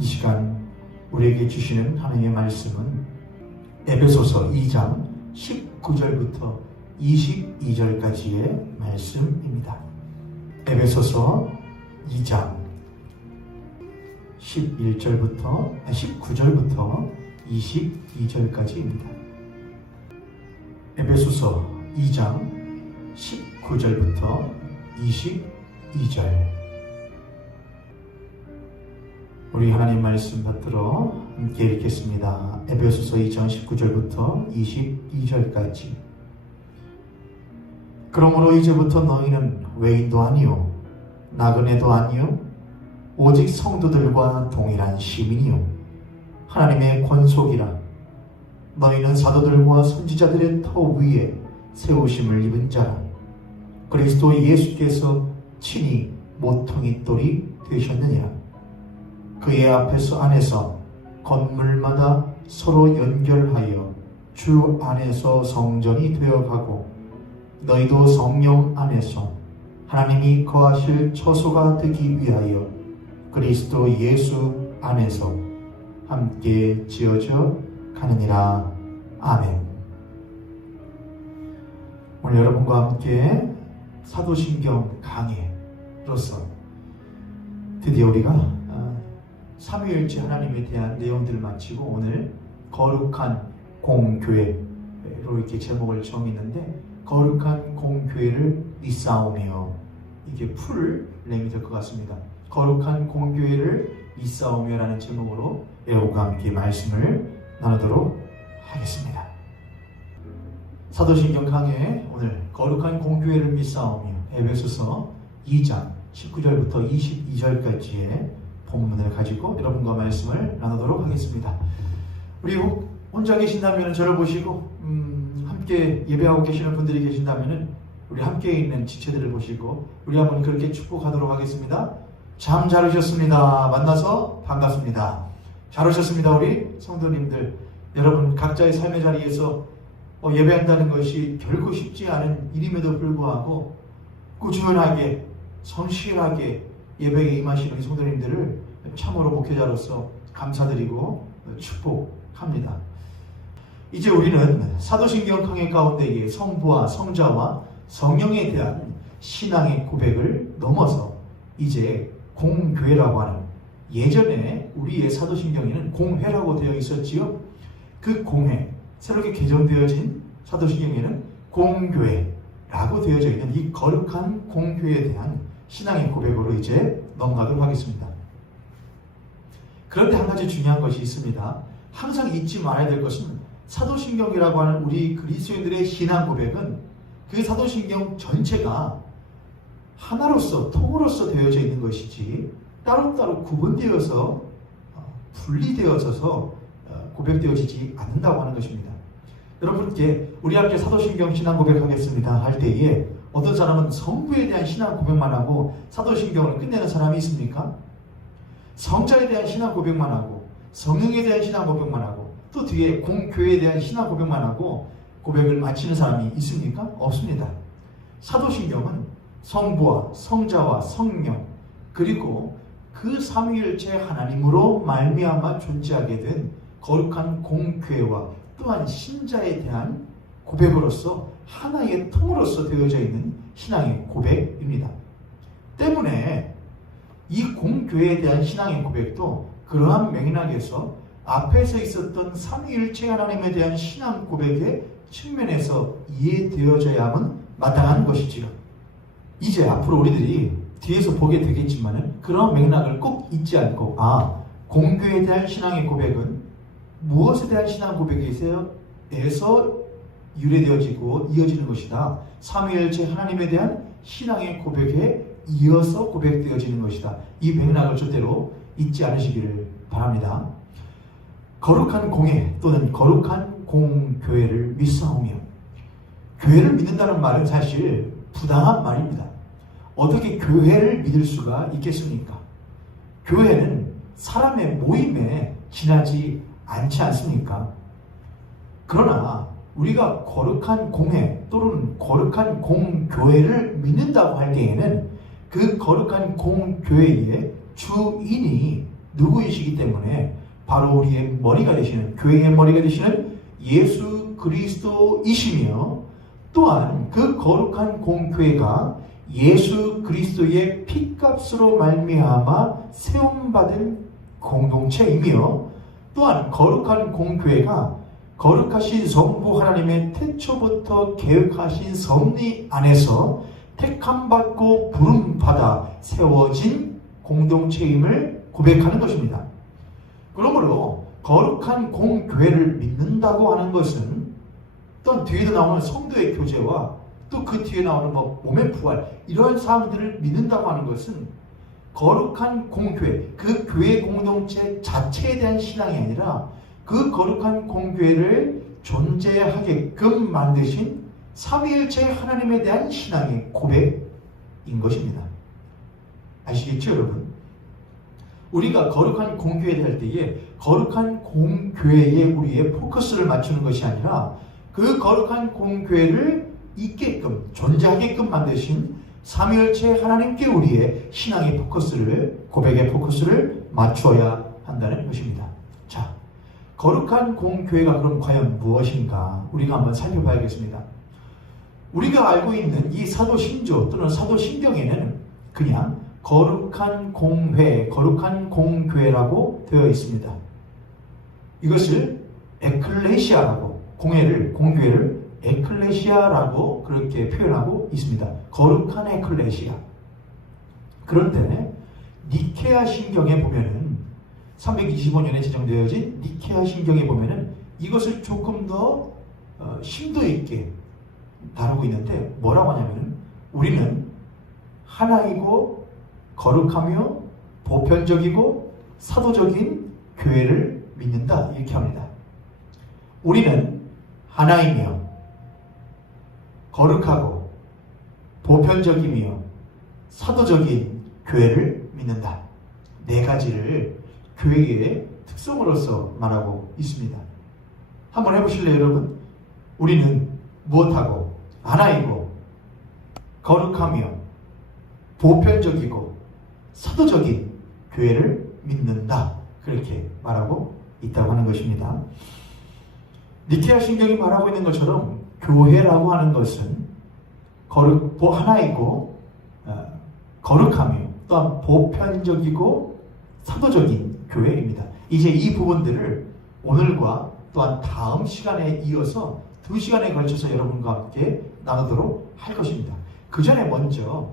이 시간 우리에게 주시는 하나님의 말씀은 에베소서 2장 19절부터 22절까지의 말씀입니다. 에베소서 2장 19절부터 22절까지입니다. 에베소서 2장 19절부터 22절. 우리 하나님 말씀 받들어 함께 읽겠습니다. 에베소서 2장 19절부터 22절까지. 그러므로 이제부터 너희는 외인도 아니요 나그네도 아니요 오직 성도들과 동일한 시민이요 하나님의 권속이라. 너희는 사도들과 선지자들의 터 위에 세우심을 입은 자라. 그리스도 예수께서 친히 모퉁이 돌이 되셨느니라. 그의 안에서 건물마다 서로 연결하여 주 안에서 성전이 되어가고 너희도 성령 안에서 하나님이 거하실 처소가 되기 위하여 그리스도 예수 안에서 함께 지어져 가느니라. 아멘. 오늘 여러분과 함께 사도신경 강해로서 드디어 우리가 삼위일체 하나님에 대한 내용들을 마치고 오늘 거룩한 공교회로 이렇게 제목을 정했는데, 거룩한 공교회를 믿사오며, 이게 풀 네임이 될 것 같습니다. 거룩한 공교회를 믿사오며라는 제목으로 여러분과 함께 말씀을 나누도록 하겠습니다. 사도신경 강해 오늘 거룩한 공교회를 믿사오며 에베소서 2장 19절부터 22절까지의 본문을 가지고 여러분과 말씀을 나누도록 하겠습니다. 우리 혼자 계신다면 저를 보시고 함께 예배하고 계시는 분들이 계신다면 우리 함께 있는 지체들을 보시고 우리 한번 그렇게 축복하도록 하겠습니다. 참 잘 오셨습니다. 만나서 반갑습니다. 잘 오셨습니다. 우리 성도님들, 여러분 각자의 삶의 자리에서 예배한다는 것이 결코 쉽지 않은 일임에도 불구하고 꾸준하게 성실하게 예배에 임하시는 성도님들을 참으로 목회자로서 감사드리고 축복합니다. 이제 우리는 사도신경 강해 가운데의 성부와 성자와 성령에 대한 신앙의 고백을 넘어서 이제 공교회라고 하는, 예전에 우리의 사도신경에는 공회라고 되어 있었지요. 그 공회, 새롭게 개정되어진 사도신경에는 공교회라고 되어져 있는 이 거룩한 공교회에 대한 신앙의 고백으로 이제 넘어가도록 하겠습니다. 그런데 한 가지 중요한 것이 있습니다. 항상 잊지 말아야 될 것은 사도신경이라고 하는 우리 그리스도인들의 신앙 고백은 그 사도신경 전체가 하나로서, 통으로서 되어져 있는 것이지 따로따로 구분되어서 분리되어져서 고백되어지지 않는다고 하는 것입니다. 여러분께 우리 함께 사도신경 신앙 고백하겠습니다 할 때에 어떤 사람은 성부에 대한 신앙 고백만 하고 사도신경을 끝내는 사람이 있습니까? 성자에 대한 신앙 고백만 하고 성령에 대한 신앙 고백만 하고 또 뒤에 공교회에 대한 신앙 고백만 하고 고백을 마치는 사람이 있습니까? 없습니다. 사도신경은 성부와 성자와 성령 그리고 그 삼위일체 하나님으로 말미암아 존재하게 된 거룩한 공교회와 또한 신자에 대한 고백으로서 하나의 통으로서 되어져 있는 신앙의 고백입니다. 때문에 이 공교회에 대한 신앙의 고백도 그러한 맥락에서 앞에서 있었던 삼위일체 하나님에 대한 신앙 고백의 측면에서 이해되어져야만 마땅한 것이지요. 이제 앞으로 우리들이 뒤에서 보게 되겠지만 그런 맥락을 꼭 잊지 않고 공교회에 대한 신앙의 고백은 무엇에 대한 신앙 고백에서 유래되어지고 이어지는 것이다. 삼위일체 하나님에 대한 신앙의 고백에 이어서 고백되어지는 것이다. 이 맥락을 절대로 잊지 않으시기를 바랍니다. 거룩한 공회 또는 거룩한 공교회를 믿사오며, 교회를 믿는다는 말은 사실 부당한 말입니다. 어떻게 교회를 믿을 수가 있겠습니까? 교회는 사람의 모임에 지나지 않지 않습니까? 그러나 우리가 거룩한 공회 또는 거룩한 공교회를 믿는다고 할 때에는 그 거룩한 공교회의 주인이 누구이시기 때문에 바로 우리의 머리가 되시는, 교회의 머리가 되시는 예수 그리스도이시며, 또한 그 거룩한 공교회가 예수 그리스도의 피값으로 말미암아 세움받은 공동체이며, 또한 거룩한 공교회가 거룩하신 성부 하나님의 태초부터 계획하신 섭리 안에서 택함받고 부름받아 세워진 공동체임을 고백하는 것입니다. 그러므로 거룩한 공교회를 믿는다고 하는 것은, 또 뒤에도 나오는 성도의 교제와 또 그 뒤에 나오는 몸의 부활, 이런 사항들을 믿는다고 하는 것은 거룩한 공교회, 그 교회 공동체 자체에 대한 신앙이 아니라 그 거룩한 공교회를 존재하게끔 만드신 삼위일체 하나님에 대한 신앙의 고백인 것입니다. 아시겠죠, 여러분? 우리가 거룩한 공교회를 할 때에 거룩한 공교회에 우리의 포커스를 맞추는 것이 아니라 그 거룩한 공교회를 있게끔, 존재하게끔 만드신 삼위일체 하나님께 우리의 신앙의 포커스를, 고백의 포커스를 맞춰야 한다는 것입니다. 자, 거룩한 공교회가 그럼 과연 무엇인가 우리가 한번 살펴봐야겠습니다. 우리가 알고 있는 이 사도신조 또는 사도신경에는 그냥 거룩한 공회, 거룩한 공교회라고 되어 있습니다. 이것을 에클레시아라고, 공교회를 에클레시아라고 그렇게 표현하고 있습니다. 거룩한 에클레시아. 그런데 니케아 신경에 보면은 325년에 제정되어진 니케아 신경에 보면은 이것을 조금 더 심도 있게 다루고 있는데, 뭐라고 하냐면은 우리는 하나이고 거룩하며 보편적이고 사도적인 교회를 믿는다, 이렇게 합니다. 우리는 하나이며 거룩하고 보편적이며 사도적인 교회를 믿는다. 네 가지를 교회의 특성으로서 말하고 있습니다. 한번 해보실래요, 여러분? 우리는 무엇하고 하나이고 거룩하며 보편적이고 사도적인 교회를 믿는다, 그렇게 말하고 있다고 하는 것입니다. 니케아 신경이 말하고 있는 것처럼 교회라고 하는 것은 하나이고 거룩하며 또한 보편적이고 사도적인 교회입니다. 이제 이 부분들을 오늘과 또한 다음 시간에 이어서 2시간에 걸쳐서 여러분과 함께 나누도록 할 것입니다. 그 전에 먼저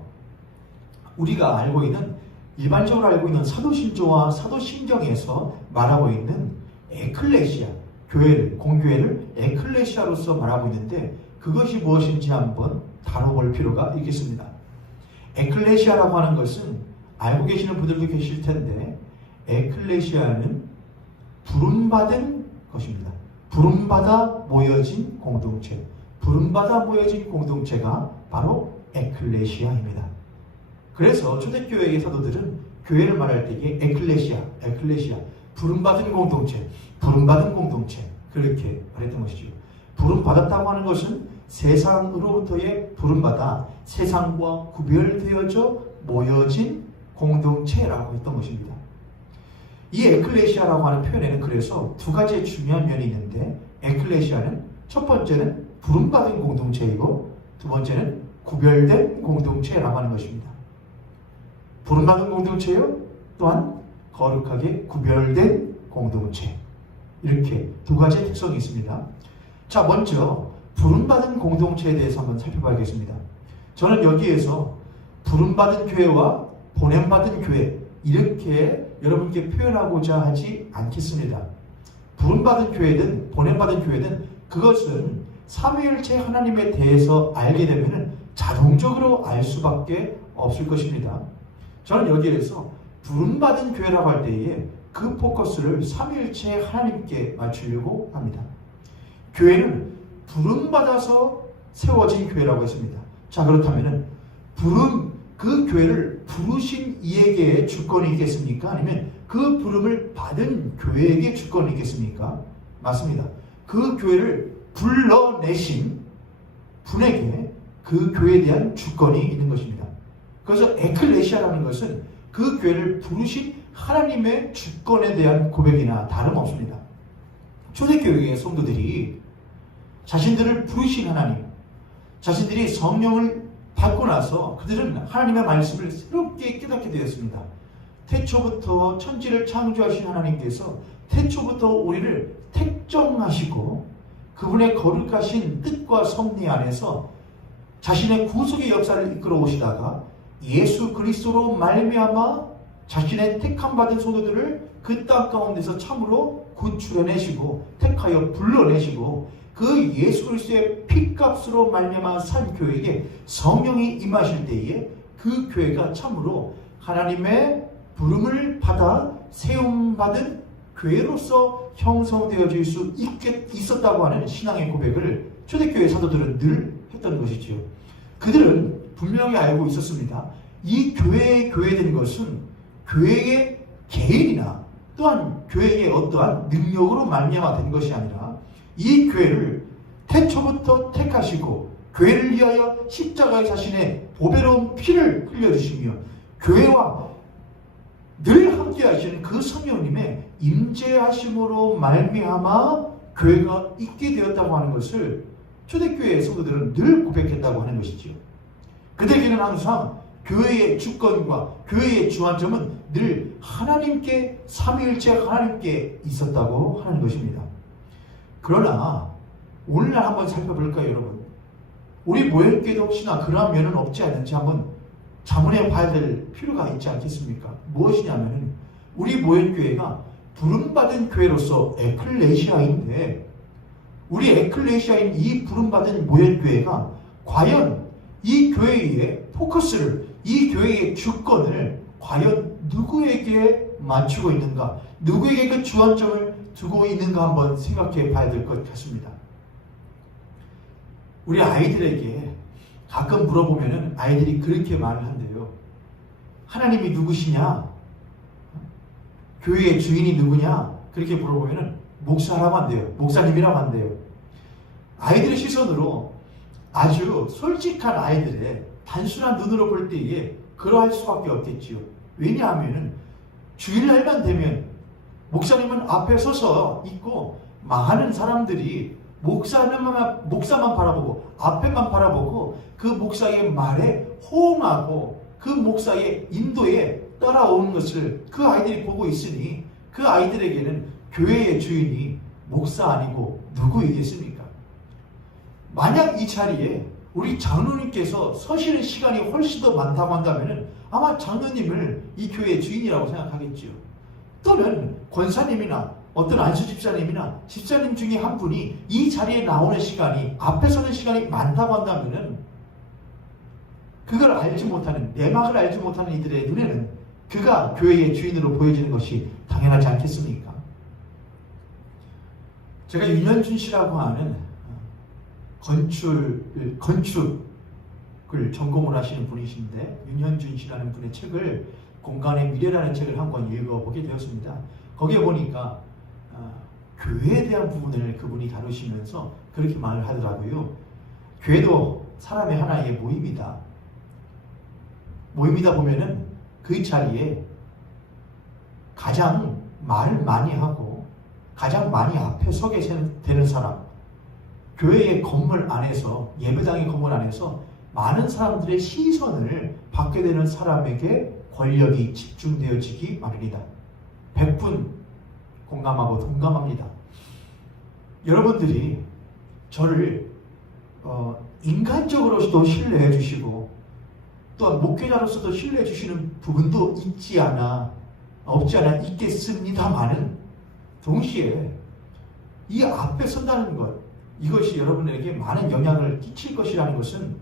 우리가 알고 있는, 일반적으로 알고 있는 사도신조와 사도신경에서 말하고 있는 에클레시아, 공교회를 에클레시아로서 말하고 있는데, 그것이 무엇인지 한번 다뤄볼 필요가 있겠습니다. 에클레시아라고 하는 것은 알고 계시는 분들도 계실 텐데, 에클레시아는 부름받은 것입니다. 부름받아 모여진 공동체, 부름받아 모여진 공동체가 바로 에클레시아입니다. 그래서 초대교회의 사도들은 교회를 말할 때에 에클레시아, 부름받은 공동체, 그렇게 말했던 것이죠. 부름받았다고 하는 것은 세상으로부터의 부름받아 세상과 구별되어져 모여진 공동체라고 했던 것입니다. 이 에클레시아라고 하는 표현에는 그래서 두 가지의 중요한 면이 있는데, 에클레시아는 첫 번째는 부름받은 공동체이고 두 번째는 구별된 공동체라고 하는 것입니다. 부름받은 공동체요, 또한 거룩하게 구별된 공동체, 이렇게 두 가지의 특성이 있습니다. 자, 먼저 부름받은 공동체에 대해서 한번 살펴봐야겠습니다. 저는 여기에서 부름받은 교회와 보냄받은 교회, 이렇게 여러분께 표현하고자 하지 않겠습니다. 부름받은 교회든 보냄받은 교회든 그것은 삼위일체 하나님에 대해서 알게 되면 자동적으로 알 수밖에 없을 것입니다. 저는 여기에서 부름받은 교회라고 할 때에 그 포커스를 삼위일체 하나님께 맞추려고 합니다. 교회는 부름받아서 세워진 교회라고 했습니다. 자, 그렇다면 그 교회를 부르신 이에게 주권이 있겠습니까? 아니면 그 부름을 받은 교회에게 주권이 있겠습니까? 맞습니다. 그 교회를 불러내신 분에게 그 교회에 대한 주권이 있는 것입니다. 그래서 에클레시아라는 것은 그 교회를 부르신 하나님의 주권에 대한 고백이나 다름없습니다. 초대교회의 성도들이 자신들을 부르신 하나님, 자신들이 성령을 받고 나서 그들은 하나님의 말씀을 새롭게 깨닫게 되었습니다. 태초부터 천지를 창조하신 하나님께서 태초부터 우리를 택정하시고 그분의 거룩하신 뜻과 섭리 안에서 자신의 구속의 역사를 이끌어 오시다가 예수 그리스도로 말미암아 자신의 택함받은 성도들을 그 땅 가운데서 참으로 구출해내시고 택하여 불러내시고 그 예수 그리스도의 피값으로 말미암아 산 교회에게 성령이 임하실 때에 그 교회가 참으로 하나님의 부름을 받아 세움받은 교회로서 형성되어질 수 있었다고 하는 신앙의 고백을 초대교회 사도들은 늘 했던 것이지요. 그들은 분명히 알고 있었습니다. 이 교회의 교회된 것은 교회의 개인이나 또한 교회의 어떠한 능력으로 말미암아 된 것이 아니라 이 교회를 태초부터 택하시고 교회를 위하여 십자가에 자신의 보배로운 피를 흘려주시며 교회와 늘 함께 하시는 그 성령님의 임재하심으로 말미암아 교회가 있게 되었다고 하는 것을 초대교회의 성도들은 늘 고백했다고 하는 것이지요. 그들에게는 항상 교회의 주권과 교회의 주안점은 늘 하나님께, 삼위일체 하나님께 있었다고 하는 것입니다. 그러나 오늘날 한번 살펴볼까요, 여러분? 우리 모형교회도 혹시나 그러한 면은 없지 않은지 한번 자문해 봐야 될 필요가 있지 않겠습니까? 무엇이냐면 우리 모형교회가 부름받은 교회로서 에클레시아인데 우리 에클레시아인 이 부름받은 모형교회가 과연 이 교회의 포커스를, 이 교회의 주권을 과연 누구에게 맞추고 있는가, 누구에게 그 주안점을 두고 있는가 한번 생각해 봐야 될 것 같습니다. 우리 아이들에게 가끔 물어보면은 아이들이 그렇게 말을 한대요. 하나님이 누구시냐? 교회의 주인이 누구냐? 그렇게 물어보면은 목사라고 한대요. 목사님이라고 한대요. 아이들의 시선으로 아주 솔직한 아이들의 단순한 눈으로 볼 때에 그러할 수밖에 없겠지요. 왜냐하면은 주일날만 되면 목사님은 앞에 서서 있고 많은 사람들이 목사만 바라보고 앞에만 바라보고 그 목사의 말에 호응하고 그 목사의 인도에 따라오는 것을 그 아이들이 보고 있으니 그 아이들에게는 교회의 주인이 목사 아니고 누구이겠습니까? 만약 이 자리에 우리 장로님께서 서시는 시간이 훨씬 더 많다고 한다면 아마 장로님을 이 교회의 주인이라고 생각하겠지요. 또는 권사님이나 어떤 안수 집사님이나 집사님 중에 한 분이 이 자리에 나오는 시간이, 앞에 서는 시간이 많다고 한다면 그걸 알지 못하는, 내막을 알지 못하는 이들의 눈에는 그가 교회의 주인으로 보여지는 것이 당연하지 않겠습니까? 제가 윤현준 씨라고 하는 건축을 전공을 하시는 분이신데, 윤현준 씨라는 분의 책을, 공간의 미래라는 책을 한 권 읽어보게 되었습니다. 거기에 보니까 교회에 대한 부분을 그분이 다루시면서 그렇게 말을 하더라고요. 교회도 사람의 하나의 모임이다. 모임이다 보면은 그 자리에 가장 말을 많이 하고 가장 많이 앞에 서게 되는 사람, 교회의 건물 안에서, 예배당의 건물 안에서 많은 사람들의 시선을 받게 되는 사람에게 권력이 집중되어지기 마련이다. 100분 공감하고 동감합니다. 여러분들이 저를 인간적으로도 신뢰해 주시고 또한 목회자로서도 신뢰해 주시는 부분도 없지 않아 있겠습니다만은 동시에 이 앞에 선다는 것, 이것이 여러분에게 많은 영향을 끼칠 것이라는 것은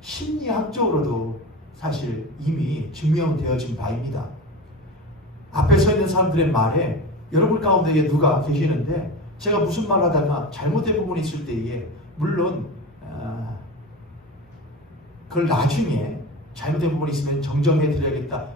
심리학적으로도 사실 이미 증명되어진 바입니다. 앞에 서 있는 사람들의 말에 여러분 가운데 누가 계시는데 제가 무슨 말 하다가 잘못된 부분이 있을 때에 물론 그걸 나중에 잘못된 부분이 있으면 정정해 드려야겠다,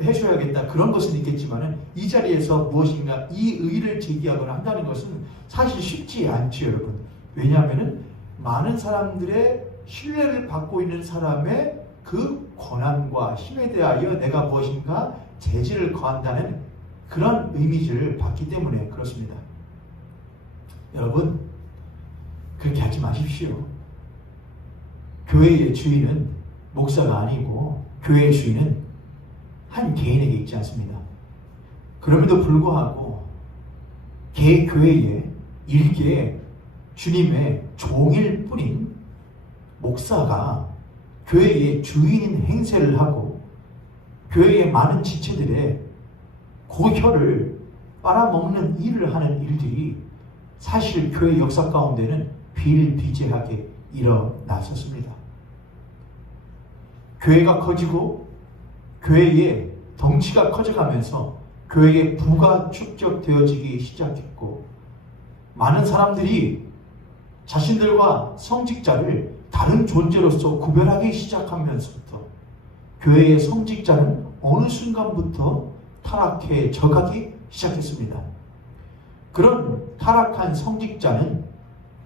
해줘야겠다, 그런 것은 있겠지만은 이 자리에서 무엇인가 이 의의를 제기하거나 한다는 것은 사실 쉽지 않죠, 여러분. 왜냐하면은 많은 사람들의 신뢰를 받고 있는 사람의 그 권한과 힘에 대하여 내가 무엇인가 제지를 거한다는 그런 이미지를 받기 때문에 그렇습니다. 여러분, 그렇게 하지 마십시오. 교회의 주인은 목사가 아니고 교회의 주인은 한 개인에게 있지 않습니다. 그럼에도 불구하고 개교회의 일개의 주님의 종일 뿐인 목사가 교회의 주인인 행세를 하고 교회의 많은 지체들의 고혈을 빨아먹는 일을 하는 일들이 사실 교회 역사 가운데는 비일비재하게 일어났었습니다. 교회가 커지고 교회의 덩치가 커져가면서 교회의 부가 축적되어지기 시작했고 많은 사람들이 자신들과 성직자를 다른 존재로서 구별하기 시작하면서부터 교회의 성직자는 어느 순간부터 타락해져 가기 시작했습니다. 그런 타락한 성직자는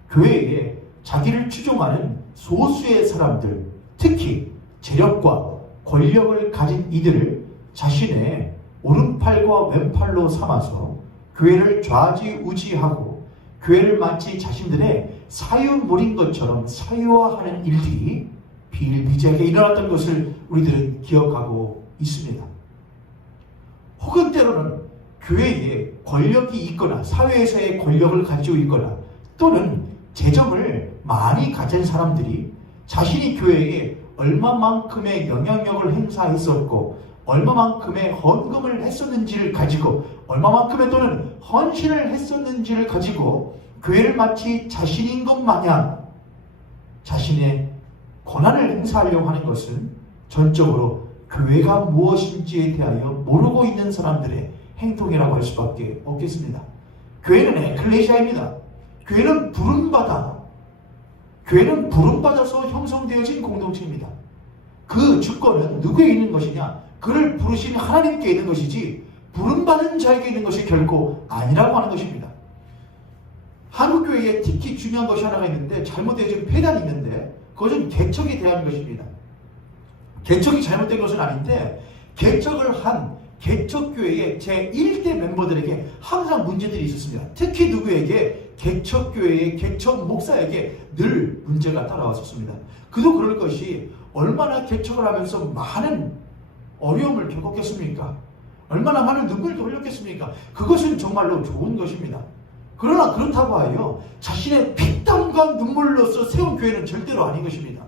교회에 자기를 추종하는 소수의 사람들, 특히 재력과 권력을 가진 이들을 자신의 오른팔과 왼팔로 삼아서 교회를 좌지우지하고 교회를 마치 자신들의 사유물인 것처럼 사유화하는 일들이 비일비재하게 일어났던 것을 우리들은 기억하고 있습니다. 혹은 때로는 교회에 권력이 있거나 사회에서의 권력을 가지고 있거나 또는 재정을 많이 가진 사람들이 자신이 교회에 얼마만큼의 영향력을 행사했었고 얼마만큼의 헌금을 했었는지를 가지고 얼마만큼의 또는 헌신을 했었는지를 가지고 교회를 마치 자신인 것 마냥 자신의 권한을 행사하려고 하는 것은 전적으로 교회가 무엇인지에 대하여 모르고 있는 사람들의 행동이라고 할 수밖에 없겠습니다. 교회는 에클레시아입니다. 교회는 부름받아서 형성되어진 공동체입니다. 그 주권은 누구에 있는 것이냐? 그를 부르신 하나님께 있는 것이지 부름받은 자에게 있는 것이 결코 아니라고 하는 것입니다. 한국교회에 특히 중요한 것이 하나가 있는데 잘못되어진 폐단이 있는데 그것은 개척에 대한 것입니다. 개척이 잘못된 것은 아닌데 개척을 한 개척교회의 제1대 멤버들에게 항상 문제들이 있었습니다. 특히 누구에게? 개척교회의 개척 목사에게 늘 문제가 따라왔었습니다. 그도 그럴 것이 얼마나 개척을 하면서 많은 어려움을 겪었겠습니까? 얼마나 많은 눈물도 흘렸겠습니까? 그것은 정말로 좋은 것입니다. 그러나 그렇다고 하여 자신의 피땀과 눈물로서 세운 교회는 절대로 아닌 것입니다.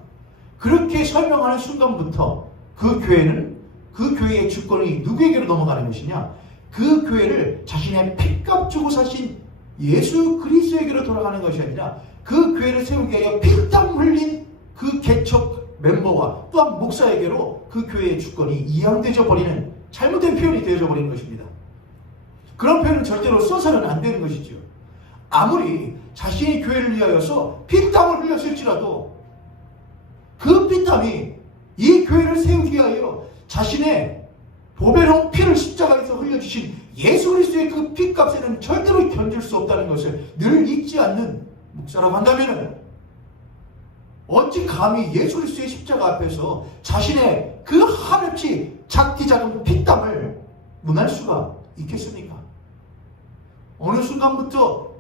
그렇게 설명하는 순간부터 그 교회의 주권이 누구에게로 넘어가는 것이냐? 그 교회를 자신의 피값 주고 사신 예수 그리스도에게로 돌아가는 것이 아니라 그 교회를 세우기 위하여 피땀 흘린 그 개척 멤버와 또한 목사에게로 그 교회의 주권이 이양되어 버리는 잘못된 표현이 되어져 버리는 것입니다. 그런 표현은 절대로 써서는 안 되는 것이죠. 아무리 자신이 교회를 위하여서 피땀을 흘렸을지라도 그 피땀이 이 교회를 세우기 위하여 자신의 보배로운 피를 십자가에서 흘려주신 예수 그리스도의 그 피값에는 절대로 견딜 수 없다는 것을 늘 잊지 않는 목사라고 한다면 어찌 감히 예수 그리스도의 십자가 앞에서 자신의 그 한없이 작디 작은 피땀을 문할 수가 있겠습니까? 어느 순간부터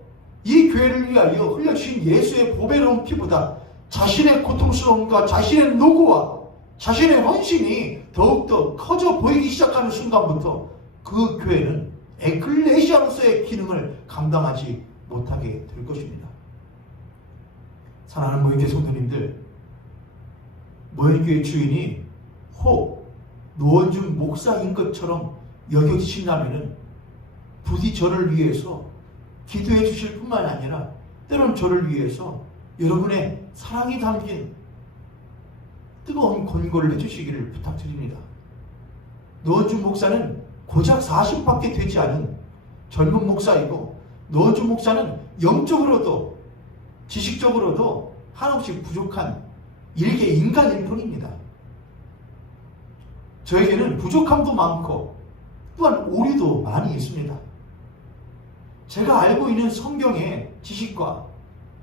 이 교회를 위하여 흘려주신 예수의 보배로운 피보다 자신의 고통스러움과 자신의 노고와 자신의 헌신이 더욱더 커져 보이기 시작하는 순간부터 그 교회는 에클레시아로서의 기능을 감당하지 못하게 될 것입니다. 사랑하는 모임교회 성도님들, 모임교회 주인이 혹 노원준 목사인 것처럼 여겨지신다면 부디 저를 위해서 기도해 주실 뿐만 아니라 때론 저를 위해서 여러분의 사랑이 담긴 뜨거운 권고를 해주시기를 부탁드립니다. 노원준 목사는 고작 40밖에 되지 않은 젊은 목사이고 노원준 목사는 영적으로도 지식적으로도 한없이 부족한 일개 인간일 뿐입니다. 저에게는 부족함도 많고 또한 오류도 많이 있습니다. 제가 알고 있는 성경의 지식과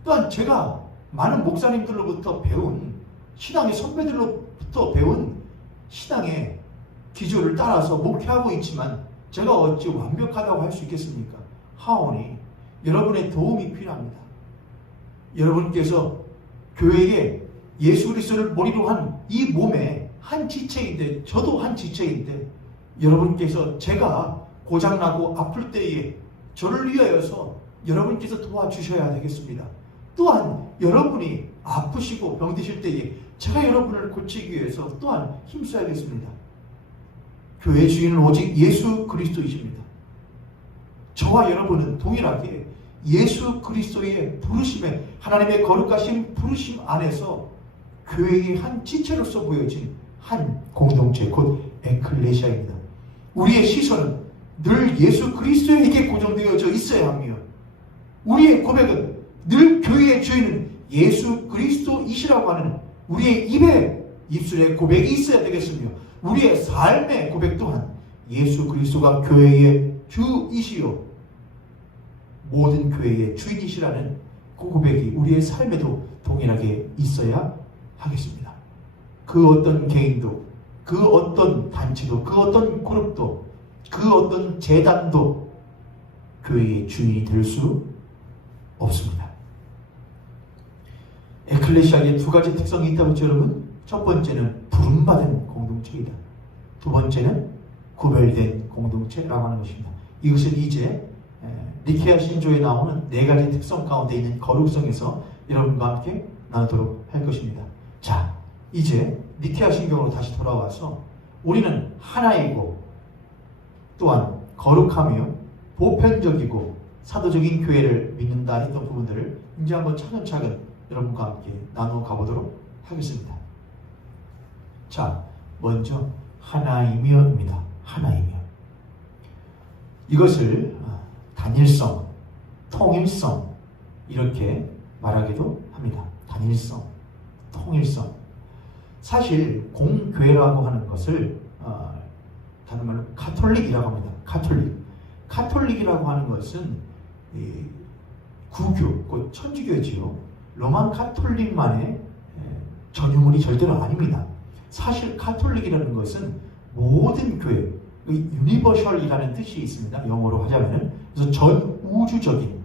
또한 제가 많은 목사님들로부터 배운 신앙의 선배들로부터 배운 신앙의 기조를 따라서 목회하고 있지만 제가 어찌 완벽하다고 할 수 있겠습니까? 하오니 여러분의 도움이 필요합니다. 여러분께서 교회에 예수 그리스도를 머리로 한 이 몸의 한 지체인데, 저도 한 지체인데, 여러분께서 제가 고장나고 아플 때에 저를 위하여서 여러분께서 도와주셔야 되겠습니다. 또한 여러분이 아프시고 병드실 때에 제가 여러분을 고치기 위해서 또한 힘써야겠습니다. 교회 주인은 오직 예수 그리스도이십니다. 저와 여러분은 동일하게 예수 그리스도의 부르심에, 하나님의 거룩하신 부르심 안에서 교회의 한 지체로서 보여진 한 공동체, 곧 에클레시아입니다. 우리의 시선은 늘 예수 그리스도에게 고정되어져 있어야 하며, 우리의 고백은 늘 교회의 주인은 예수 그리스도이시라고 하는 우리의 입술의 고백이 있어야 되겠으며, 우리의 삶의 고백 또한 예수 그리스도가 교회의 주이시요 모든 교회의 주인이시라는 그 고백이 우리의 삶에도 동일하게 있어야 하겠습니다. 그 어떤 개인도, 그 어떤 단체도, 그 어떤 그룹도, 그 어떤 재단도 교회의 주인이 될 수 없습니다. 에클레시아에 두 가지 특성이 있다고 했죠, 여러분. 첫 번째는 부름받은 공동체이다. 두 번째는 구별된 공동체라고 하는 것입니다. 이것은 이제 니케아 신조에 나오는 네 가지 특성 가운데 있는 거룩성에서 여러분과 함께 나누도록 할 것입니다. 자, 이제 니케아 신경으로 다시 돌아와서 우리는 하나이고 또한 거룩하며 보편적이고 사도적인 교회를 믿는다 했던 부분들을 이제 한번 차근차근 여러분과 함께 나누어 가보도록 하겠습니다. 자, 먼저 하나이며입니다. 하나이며. 이것을 단일성, 통일성 이렇게 말하기도 합니다. 단일성, 통일성. 사실 공교회라고 하는 것을 다른 말로 카톨릭이라고 합니다. 카톨릭이라고 하는 것은 구교, 곧 천주교지요. 로만 카톨릭만의 전유물이 절대로 아닙니다. 사실 카톨릭이라는 것은 모든 교회, 유니버셜이라는 뜻이 있습니다. 영어로 하자면은. 그래서 전 우주적인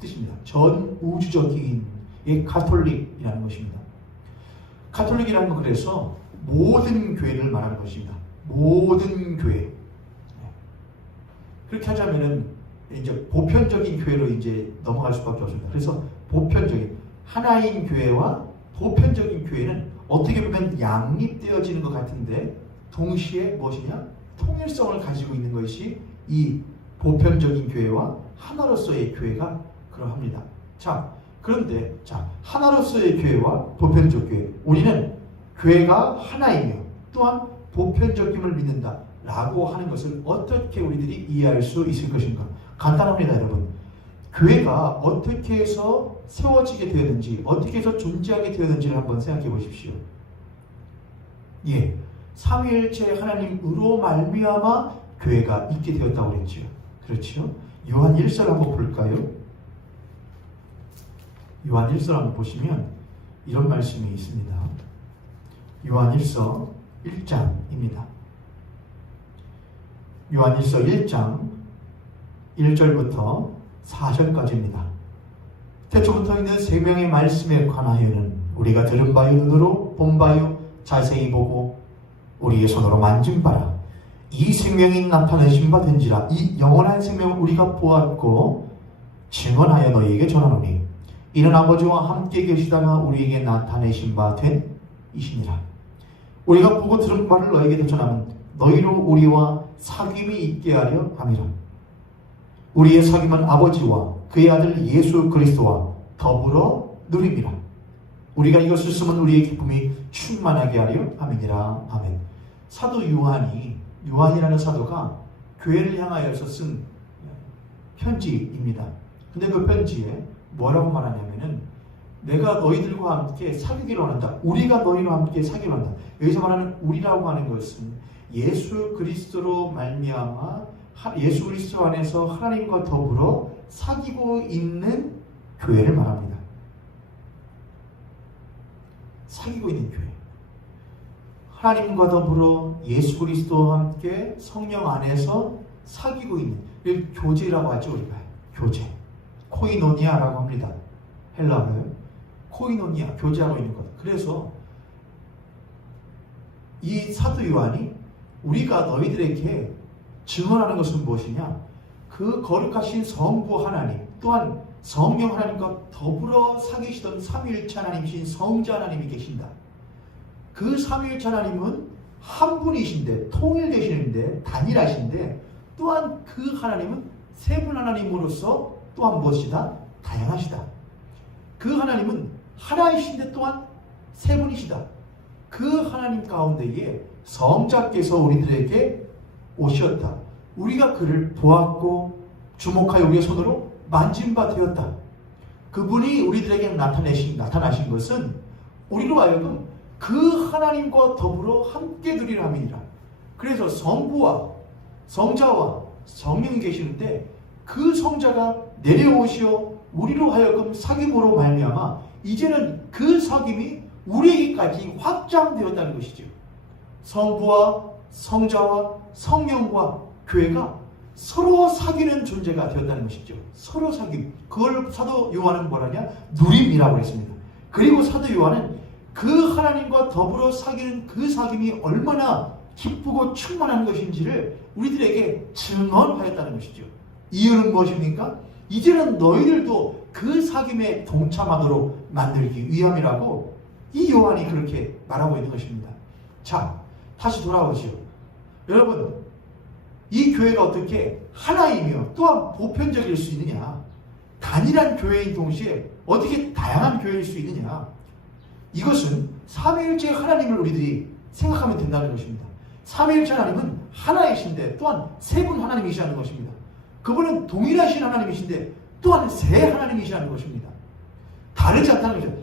뜻입니다. 전 우주적인 카톨릭이라는 것입니다. 카톨릭이라는 건 그래서 모든 교회를 말하는 것입니다. 모든 교회. 그렇게 하자면은 이제 보편적인 교회로 이제 넘어갈 수밖에 없습니다. 그래서 보편적인 하나인 교회와 보편적인 교회는 어떻게 보면 양립되어지는 것 같은데 동시에 무엇이냐? 통일성을 가지고 있는 것이 이 보편적인 교회와 하나로서의 교회가 그러합니다. 자, 그런데 하나로서의 교회와 보편적 교회, 우리는 교회가 하나이며 또한 보편적임을 믿는다 라고 하는 것을 어떻게 우리들이 이해할 수 있을 것인가? 간단합니다, 여러분. 교회가 어떻게 해서 세워지게 되었는지, 어떻게 해서 존재하게 되었는지를 한번 생각해 보십시오. 예, 삼위일체 하나님으로 말미암아 교회가 있게 되었다고 그랬죠. 그렇죠? 요한 1서 한번 볼까요? 요한 1서 한번 보시면 이런 말씀이 있습니다. 요한 1서 1장입니다. 요한 1서 1장 1절부터 4절까지입니다. 태초부터 있는 생명의 말씀에 관하여는 우리가 들은 바요, 눈으로 본 바요, 자세히 보고 우리의 손으로 만진 바라. 이 생명이 나타내신 바 된지라. 이 영원한 생명을 우리가 보았고 증언하여 너희에게 전하노니 이는 아버지와 함께 계시다가 우리에게 나타내신 바 된 이시니라. 우리가 보고 들은 바를 너희에게 전하면 너희로 우리와 사귐이 있게 하려 함이라. 우리의 사귐은 아버지와 그의 아들 예수 그리스도와 더불어 누림이라. 우리가 이것을 쓰면 우리의 기쁨이 충만하게 하려 함이니라. 아멘. 사도 요한이라는 사도가 교회를 향하여서 쓴 편지입니다. 근데 그 편지에 뭐라고 말하냐면은 내가 너희들과 함께 사귀기를 원한다. 우리가 너희와 함께 사귀기를 원한다. 여기서 말하는 우리라고 하는 것은 예수 그리스도로 말미암아 예수 그리스도 안에서 하나님과 더불어 사귀고 있는 교회를 말합니다. 사귀고 있는 교회. 하나님과 더불어 예수 그리스도와 함께 성령 안에서 사귀고 있는, 이걸 교제라고 하죠. 우리가 교제, 코이노니아라고 합니다. 헬라어로 코이노니아, 교제하고 있는 것. 그래서 이 사도 요한이 우리가 너희들에게 증언하는 것은 무엇이냐? 그 거룩하신 성부 하나님, 또한 성령 하나님과 더불어 사귀시던 삼위일체 하나님이신 성자 하나님이 계신다. 그 삼위일체 하나님은 한 분이신데, 통일되시는데, 단일하신데, 또한 그 하나님은 세 분 하나님으로서 또한 무엇이다? 다양하시다. 그 하나님은 하나이신데 또한 세 분이시다. 그 하나님 가운데에 성자께서 우리들에게 오셨다. 우리가 그를 보았고 주목하여 우리의 손으로 만진 바 되었다. 그분이 우리들에게 나타나신 것은 우리로 하여금 그 하나님과 더불어 함께 누리려 함이니라. 그래서 성부와 성자와 성령이 계시는데 그 성자가 내려오시어 우리로 하여금 사귐으로 말미암아 이제는 그 사귐이 우리에게까지 확장되었다는 것이죠. 성부와 성자와 성령과 교회가 서로 사귀는 존재가 되었다는 것이죠. 서로 사귐. 그걸 사도 요한은 뭐라냐? 누림이라고 했습니다. 그리고 사도 요한은 그 하나님과 더불어 사귀는 그 사귐이 얼마나 기쁘고 충만한 것인지를 우리들에게 증언하였다는 것이죠. 이유는 무엇입니까? 이제는 너희들도 그 사귐에 동참하도록 만들기 위함이라고 이 요한이 그렇게 말하고 있는 것입니다. 자, 다시 돌아오시오. 여러분, 이 교회가 어떻게 하나이며 또한 보편적일 수 있느냐? 단일한 교회인 동시에 어떻게 다양한 교회일 수 있느냐? 이것은 삼위일체 하나님을 우리들이 생각하면 된다는 것입니다. 삼위일체 하나님은 하나이신데 또한 세 분 하나님이시라는 것입니다. 그분은 동일하신 하나님이신데 또한 세 하나님이시라는 것입니다. 다르지 않다는 것입니다.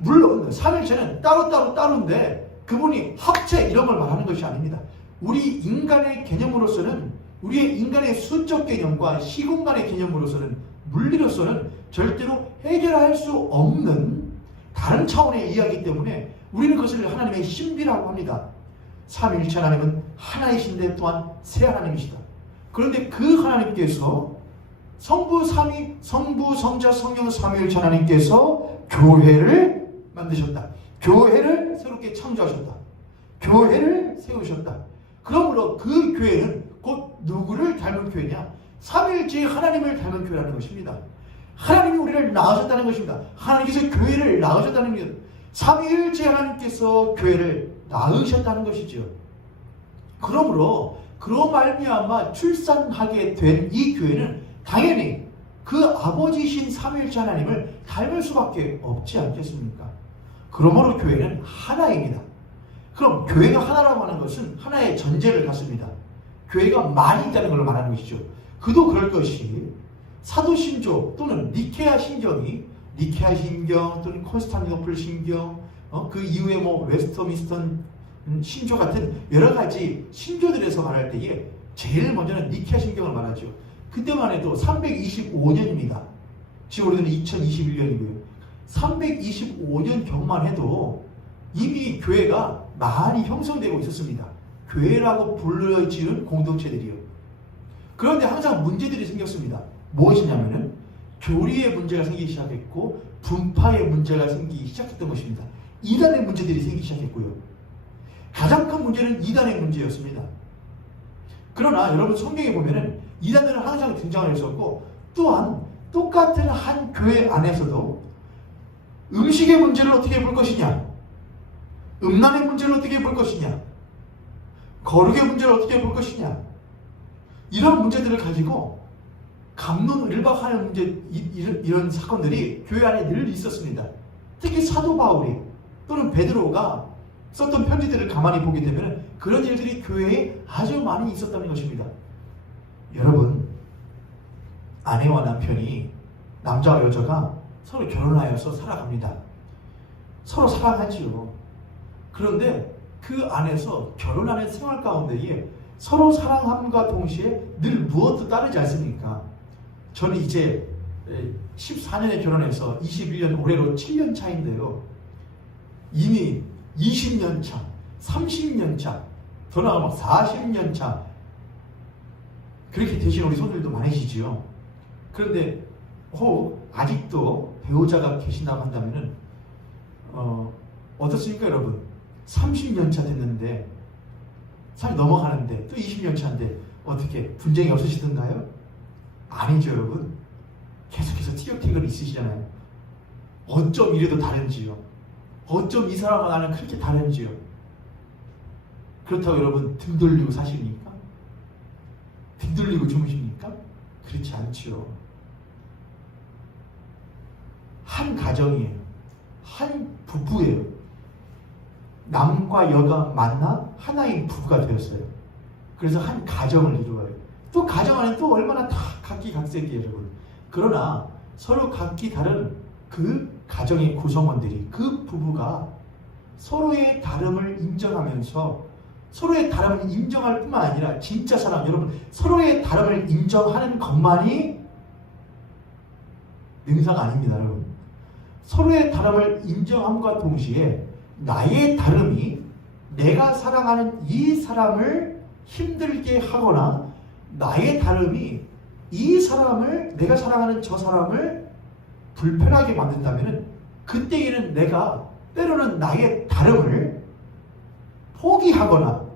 물론 삼위일체는 따로인데 그분이 합체 이런 걸 말하는 것이 아닙니다. 우리 인간의 개념으로서는, 우리의 인간의 수적 개념과 시공간의 개념으로서는, 물리로서는 절대로 해결할 수 없는 다른 차원의 이야기이기 때문에 우리는 그것을 하나님의 신비라고 합니다. 삼위일체 하나님은 하나이신데 또한 세 하나님이시다. 그런데 그 하나님께서 성부, 성자, 성령 삼위일체 하나님께서 교회를 만드셨다. 교회를 새롭게 창조하셨다. 교회를 세우셨다. 그러므로 그 교회는 곧 누구를 닮은 교회냐? 삼위일체 하나님을 닮은 교회라는 것입니다. 하나님이 우리를 낳으셨다는 것입니다. 하나님께서 교회를 낳으셨다는 것입니다. 삼위일체 하나님께서 교회를 낳으셨다는 것이죠. 그러므로 그로 말미암아 출산하게 된 이 교회는 당연히 그 아버지이신 삼위일체 하나님을 닮을 수밖에 없지 않겠습니까? 그러므로 교회는 하나입니다. 그럼 교회가 하나라고 하는 것은 하나의 전제를 갖습니다. 교회가 많이 있다는 걸 말하는 것이죠. 그도 그럴 것이 사도신조 또는 니케아 신경이, 니케아 신경 또는 콘스탄티노플 신경, 그 이후에 웨스터민스턴 신조 같은 여러 가지 신조들에서 말할 때에 제일 먼저는 니케아 신경을 말하죠. 그때만 해도 325년입니다. 지금 우리는 2021년이고요. 325년 경만 해도 이미 교회가 많이 형성되고 있었습니다. 교회라고 불러지은 공동체들이요. 그런데 항상 문제들이 생겼습니다. 무엇이냐면은 교리의 문제가 생기기 시작했고 분파의 문제가 생기기 시작했던 것입니다. 이단의 문제들이 생기기 시작했고요. 가장 큰 문제는 이단의 문제였습니다. 그러나 여러분 성경에 보면은 이단들은 항상 등장을 했었고 또한 똑같은 한 교회 안에서도 음식의 문제를 어떻게 볼 것이냐, 음란의 문제를 어떻게 볼 것이냐, 거룩의 문제를 어떻게 볼 것이냐, 이런 문제들을 가지고 갑론을박하는 문제, 이런 사건들이 교회 안에 늘 있었습니다. 특히 사도 바울이 또는 베드로가 썼던 편지들을 가만히 보게 되면 그런 일들이 교회에 아주 많이 있었다는 것입니다. 여러분, 아내와 남편이, 남자와 여자가 서로 결혼하여서 살아갑니다. 서로 사랑하지요. 그런데 그 안에서 결혼하는 생활 가운데에 서로 사랑함과 동시에 늘 무엇도 따르지 않습니까? 저는 이제 14년에 결혼해서 21년, 올해로 7년 차인데요. 이미 20년 차, 30년 차, 더 나아가면 40년 차, 그렇게 되신 우리 손들도 많으시지요. 그런데 아직도 배우자가 계신다고 한다면은 어떻습니까 여러분? 30년 차 됐는데 30 넘어가는데 또 20년 차인데 어떻게 분쟁이 없으시던가요? 아니죠 여러분. 계속해서 티격태격이 있으시잖아요. 어쩜 이래도 다른지요. 어쩜 이 사람과 나는 그렇게 다른지요. 그렇다고 여러분 등 돌리고 사십니까? 등 돌리고 주무십니까? 그렇지 않지요. 한 가정이에요. 한 부부예요. 남과 여가 만나 하나의 부부가 되었어요. 그래서 한 가정을 이루어요. 또 가정 안에 또 얼마나 다 각기각색이에요 여러분. 그러나 서로 각기 다른 그 가정의 구성원들이, 그 부부가 서로의 다름을 인정하면서, 서로의 다름을 인정할 뿐만 아니라 진짜 사랑, 여러분 서로의 다름을 인정하는 것만이 능사가 아닙니다 여러분. 서로의 다름을 인정함과 동시에 나의 다름이 내가 사랑하는 이 사람을 힘들게 하거나 나의 다름이 이 사람을, 내가 사랑하는 저 사람을 불편하게 만든다면 그때에는 내가 때로는 나의 다름을 포기하거나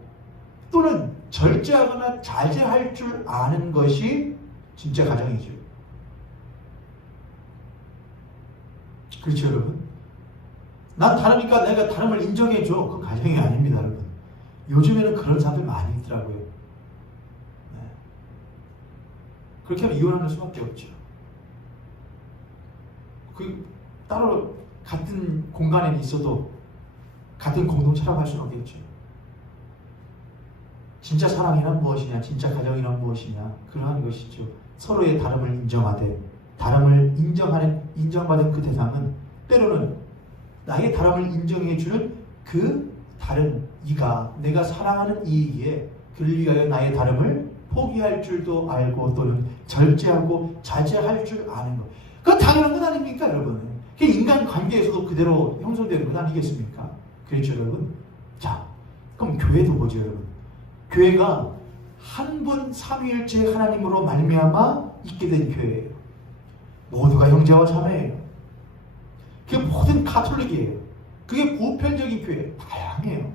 또는 절제하거나 자제할 줄 아는 것이 진짜 가정이죠. 그렇죠 여러분? 난 다르니까 내가 다름을 인정해줘. 그건 가정이 아닙니다 여러분. 요즘에는 그런 사람들 많이 있더라고요. 네. 그렇게 하면 이혼하는 수밖에 없죠. 따로 같은 공간에 있어도 같은 공동체라고 할 수는 없겠죠. 진짜 사랑이란 무엇이냐, 진짜 가정이란 무엇이냐, 그러한 것이죠. 서로의 다름을 인정하되, 다름을 인정받은 그 대상은 때로는 나의 다름을 인정해주는 그 다른 이가, 내가 사랑하는 이에게 그를 위하여 나의 다름을 포기할 줄도 알고 또는 절제하고 자제할 줄 아는 것. 그건 당연한 건 아닙니까 여러분? 그게 인간 관계에서도 그대로 형성되는 건 아니겠습니까? 그렇죠 여러분? 자, 그럼 교회도 뭐죠 여러분? 교회가 한 분 삼위일체 하나님으로 말미암아 있게 된 교회예요. 모두가 형제와 자매예요. 그게 모든 가톨릭이에요. 그게 보편적인 교회예요. 다양해요.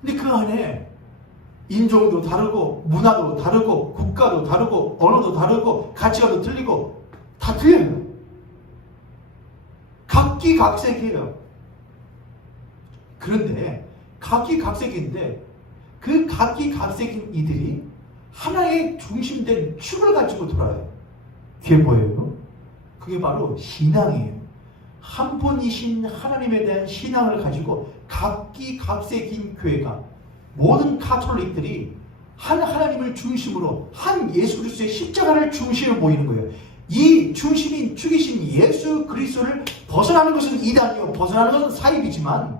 근데 그 안에 인종도 다르고 문화도 다르고 국가도 다르고 언어도 다르고 가치관도 틀리고 다 틀려요. 각기각색이에요. 그런데 각기각색인데 그 각기각색인 이들이 하나의 중심된 축을 가지고 돌아요. 그게 뭐예요? 그게 바로 신앙이에요. 한 분이신 하나님에 대한 신앙을 가지고 각기각색인 교회가, 모든 가톨릭들이 한 하나님을 중심으로 한 예수 그리스도의 십자가를 중심으로 보이는 거예요. 이 중심인 축이신 예수 그리스도를 벗어나는 것은 이단이요, 벗어나는 것은 사입이지만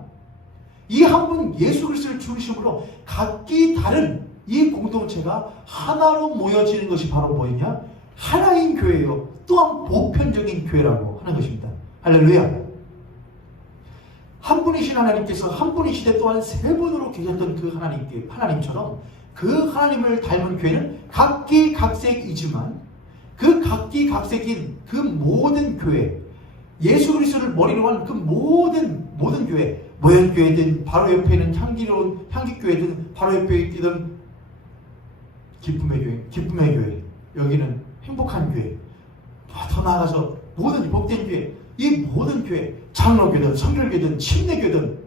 이 한 분 예수 그리스도를 중심으로 각기 다른 이 공동체가 하나로 모여지는 것이 바로 뭐냐? 하나인 교회요, 또한 보편적인 교회라고 하는 것입니다. 할렐루야. 한 분이신 하나님께서 한 분이시되 또한 세 분으로 계셨던 그 하나님처럼 그 하나님을 닮은 교회는 각기각색이지만 그 각기각색인 그 모든 교회, 예수 그리스도를 머리로 한 그 모든 교회, 모현교회든 바로 옆에 있는 향기로운 향기교회든 바로 옆에 있던 기쁨의 교회, 여기는 행복한 교회, 더 나아가서 모든 복된 교회, 이 모든 교회, 장로교든 성결교든 침례교든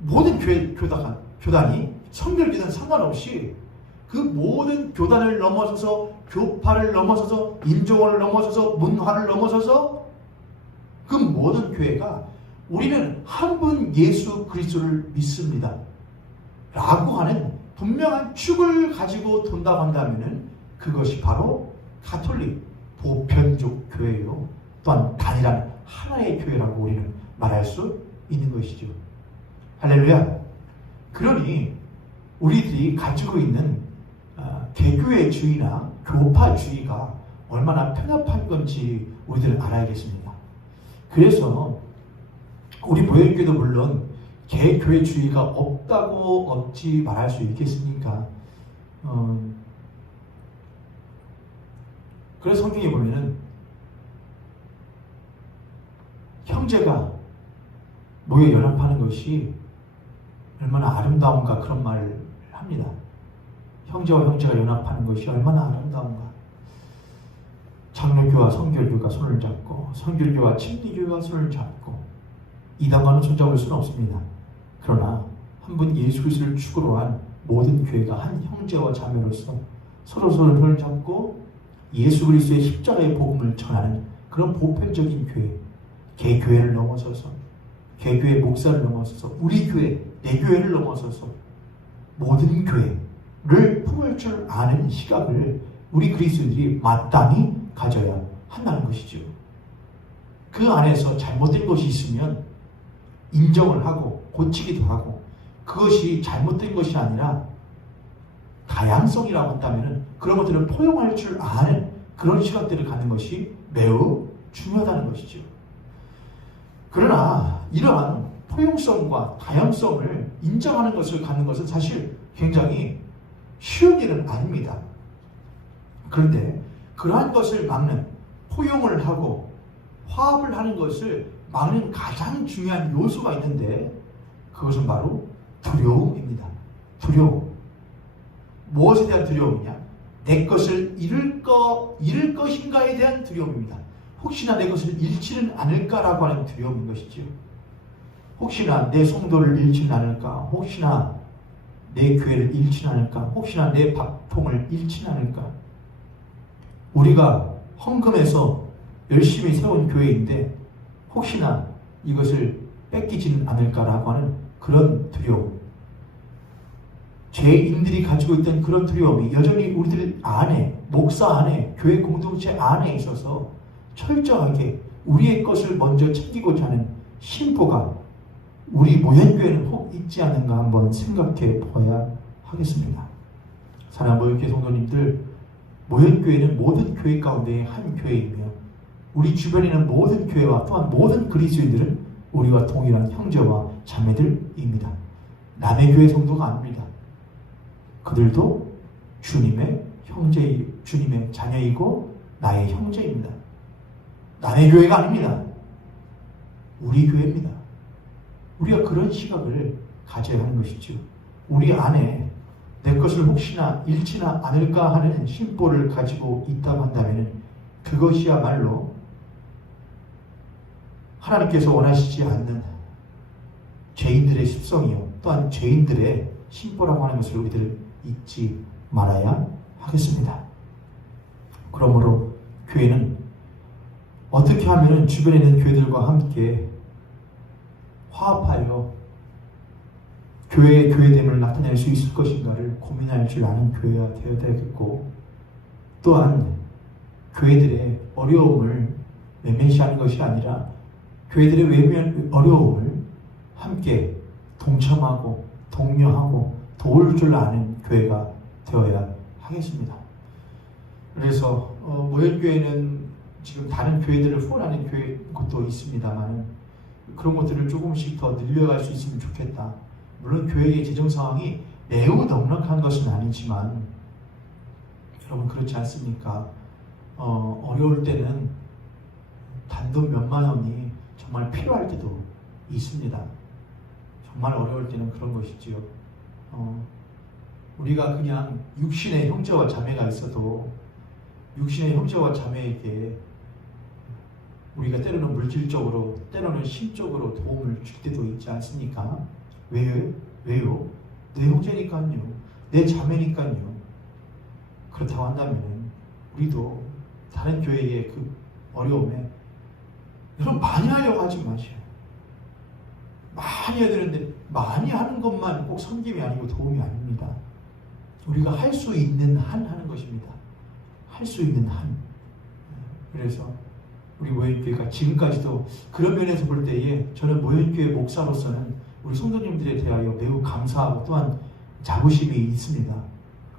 모든 교단이 성결교든 상관없이 그 모든 교단을 넘어서서, 교파를 넘어서서, 인종을 넘어서서, 문화를 넘어서서 그 모든 교회가 우리는 한 분 예수 그리스도를 믿습니다 라고 하는 분명한 축을 가지고 돈다고 한다면 그것이 바로 가톨릭 보편적 교회요, 또한 단일한 하나의 교회라고 우리는 말할 수 있는 것이죠. 할렐루야. 그러니 우리들이 가지고 있는 개교회주의나 교파주의가 얼마나 편협한 건지 우리들은 알아야겠습니다. 그래서 우리 보현교도 물론 개교회주의가 없지 말할 수 있겠습니까? 그래서 성경에 보면은 형제가 모여 연합하는 것이 얼마나 아름다운가 그런 말을 합니다. 형제와 형제가 연합하는 것이 얼마나 아름다운가. 장로교와 성결교가 손을 잡고 성결교와 침례교가 손을 잡고 이단과는 손잡을 수는 없습니다. 그러나 한 분 예수 그리스도를 축으로 한 모든 교회가 한 형제와 자매로서 서로 손을 잡고 예수 그리스도의 십자가의 복음을 전하는 그런 보편적인 교회, 개교회를 넘어서서 개교회 목사를 넘어서서 우리 교회, 내 교회를 넘어서서 모든 교회를 품을 줄 아는 시각을 우리 그리스도인들이 마땅히 가져야 한다는 것이죠. 그 안에서 잘못된 것이 있으면 인정을 하고 고치기도 하고 그것이 잘못된 것이 아니라 다양성이라고 한다면 그런 것들을 포용할 줄 아는 그런 시각들을 갖는 것이 매우 중요하다는 것이죠. 그러나 이러한 포용성과 다양성을 인정하는 것을 갖는 것은 사실 굉장히 쉬운 일은 아닙니다. 그런데 그러한 것을 막는, 포용을 하고 화합을 하는 것을 막는 가장 중요한 요소가 있는데 그것은 바로 두려움입니다. 두려움. 무엇에 대한 두려움이냐? 내 것을 잃을 것인가에 대한 두려움입니다. 혹시나 내 것을 잃지는 않을까라고 하는 두려움인 것이지요. 혹시나 내 성도를 잃지는 않을까? 혹시나 내 교회를 잃지는 않을까? 혹시나 내 밥통을 잃지는 않을까? 우리가 헌금해서 열심히 세운 교회인데 혹시나 이것을 뺏기지는 않을까라고 하는 그런 두려움. 죄인들이 가지고 있던 그런 두려움이 여전히 우리들 안에, 목사 안에, 교회 공동체 안에 있어서 철저하게 우리의 것을 먼저 챙기고자 하는 심보가 우리 모현교회는 혹 있지 않은가 한번 생각해 보아야 하겠습니다. 사랑하는 모현교회 성도님들, 모현교회는 모든 교회 가운데 한 교회이며 우리 주변에 있는 모든 교회와 또한 모든 그리스도인들은 우리와 동일한 형제와 자매들입니다. 남의 교회 성도가 아닙니다. 그들도 주님의 주님의 자녀이고 나의 형제입니다. 남의 교회가 아닙니다. 우리 교회입니다. 우리가 그런 시각을 가져야 하는 것이죠. 우리 안에 내 것을 혹시나 잃지나 않을까 하는 심보를 가지고 있다고 한다면 그것이야말로 하나님께서 원하시지 않는 죄인들의 습성이요 또한 죄인들의 심보라고 하는 것을 우리들 잊지 말아야 하겠습니다. 그러므로 교회는 어떻게 하면 주변에 있는 교회들과 함께 화합하여 교회의 교회됨을 나타낼 수 있을 것인가를 고민할 줄 아는 교회가 되어야 되겠고 또한 교회들의 어려움을 외면시하는 것이 아니라 교회들의 어려움을 함께 동참하고 독려하고 도울 줄 아는 교회가 되어야 하겠습니다. 그래서 모현교회는 지금 다른 교회들을 후원하는 교회 것도 있습니다만 그런 것들을 조금씩 더 늘려갈 수 있으면 좋겠다. 물론 교회의 재정 상황이 매우 넉넉한 것은 아니지만 여러분 그렇지 않습니까? 어려울 때는 단돈 몇만 원이 정말 필요할 때도 있습니다. 정말 어려울 때는 그런 것이지요. 우리가 그냥 육신의 형제와 자매가 있어도 육신의 형제와 자매에게 우리가 때로는 물질적으로 때로는 심적으로 도움을 줄 때도 있지 않습니까? 왜요? 내 형제니까요. 내 자매니까요. 그렇다고 한다면 우리도 다른 교회의 그 어려움에 여러분 많이 하려고 하지 마세요. 많이 해야 되는데 많이 하는 것만 꼭 섬김이 아니고 도움이 아닙니다. 우리가 할 수 있는 한 하는 것입니다. 할 수 있는 한. 그래서 우리 모현교회가 지금까지도 그런 면에서 볼 때에 저는 모현교회 목사로서는 우리 성도님들에 대하여 매우 감사하고 또한 자부심이 있습니다.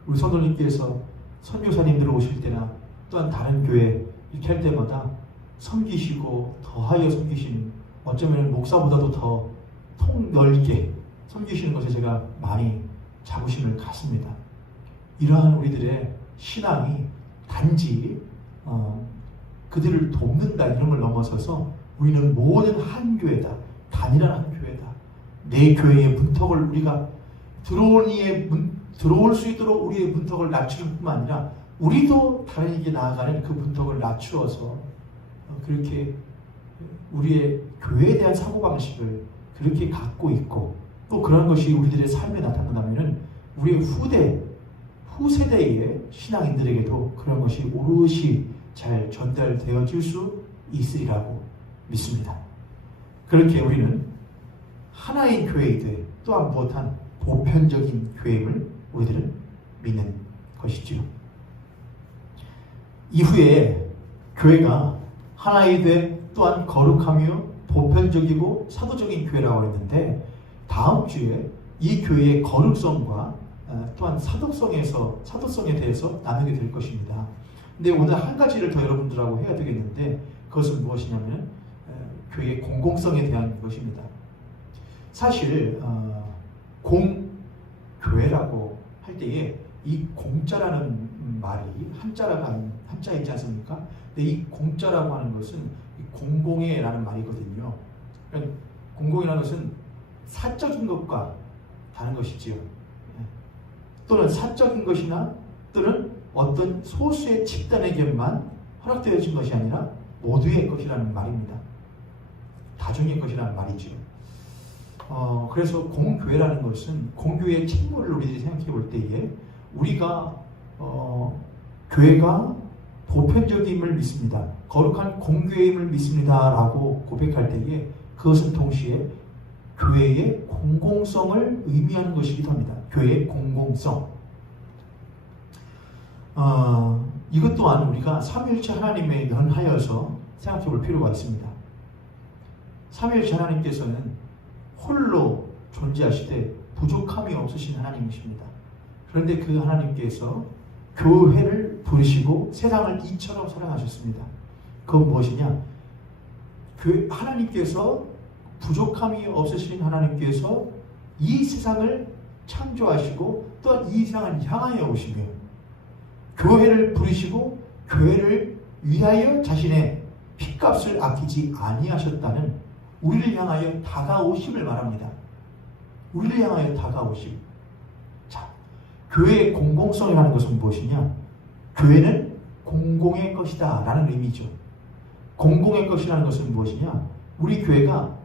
우리 성도님께서 선교사님들 오실 때나 또한 다른 교회 이렇게 할 때마다 섬기시고 더하여 섬기시는 어쩌면 목사보다도 더 통넓게 섬기시는 것에 제가 많이 자부심을 갖습니다. 이러한 우리들의 신앙이 단지 그들을 돕는다 이런 걸 넘어서서 우리는 모든 한 교회다, 단일한 한 교회다. 내 교회의 문턱을 우리가 들어올 수 있도록 우리의 문턱을 낮추는 뿐만 아니라 우리도 다른 에게 나아가는 그 문턱을 낮추어서 그렇게 우리의 교회에 대한 사고방식을 그렇게 갖고 있고, 또 그런 것이 우리들의 삶에 나타난다면 우리의 후세대의 신앙인들에게도 그런 것이 오롯이 잘 전달되어질 수 있으리라고 믿습니다. 그렇게 우리는 하나인 교회이되 또한 무엇한 보편적인 교회임을 우리들은 믿는 것이지요. 이후에 교회가 하나이되 또한 거룩하며 보편적이고 사도적인 교회라고 했는데, 다음 주에 이 교회의 거룩성과 또한 사도성에 대해서 나누게 될 것입니다. 근데 오늘 한 가지를 더 여러분들하고 해야 되겠는데, 그것은 무엇이냐면 교회의 공공성에 대한 것입니다. 사실 공교회라고 할 때에 이 공자라는 말이 한자이지 않습니까? 근데 이 공자라고 하는 것은 공공의라는 말이거든요. 그러니까 공공이라는 것은 사적인 것과 다른 것이지요. 또는 사적인 것이나 또는 어떤 소수의 집단에게만 허락되어진 것이 아니라 모두의 것이라는 말입니다. 다중의 것이라는 말이죠. 그래서 공교회라는 것은 공교회의 책무를 우리들이 생각해 볼 때에 우리가 교회가 보편적임을 믿습니다. 거룩한 공교회임을 믿습니다. 라고 고백할 때에 그것은 동시에 교회의 공공성을 의미하는 것이기도 합니다. 교회의 공공성. 이것 또한 우리가 삼위일체 하나님에 연하여서 생각해 볼 필요가 있습니다. 삼위일체 하나님께서는 홀로 존재하시되 부족함이 없으신 하나님이십니다. 그런데 그 하나님께서 교회를 부르시고 세상을 이처럼 사랑하셨습니다. 그건 무엇이냐? 하나님께서 부족함이 없으신 하나님께서 이 세상을 창조하시고 또한 이 세상을 향하여 오시며 교회를 부르시고 교회를 위하여 자신의 핏값을 아끼지 아니하셨다는 우리를 향하여 다가오심을 말합니다. 우리를 향하여 다가오심. 자, 교회의 공공성이라는 것은 무엇이냐? 교회는 공공의 것이다 라는 의미죠. 공공의 것이라는 것은 무엇이냐? 우리 교회가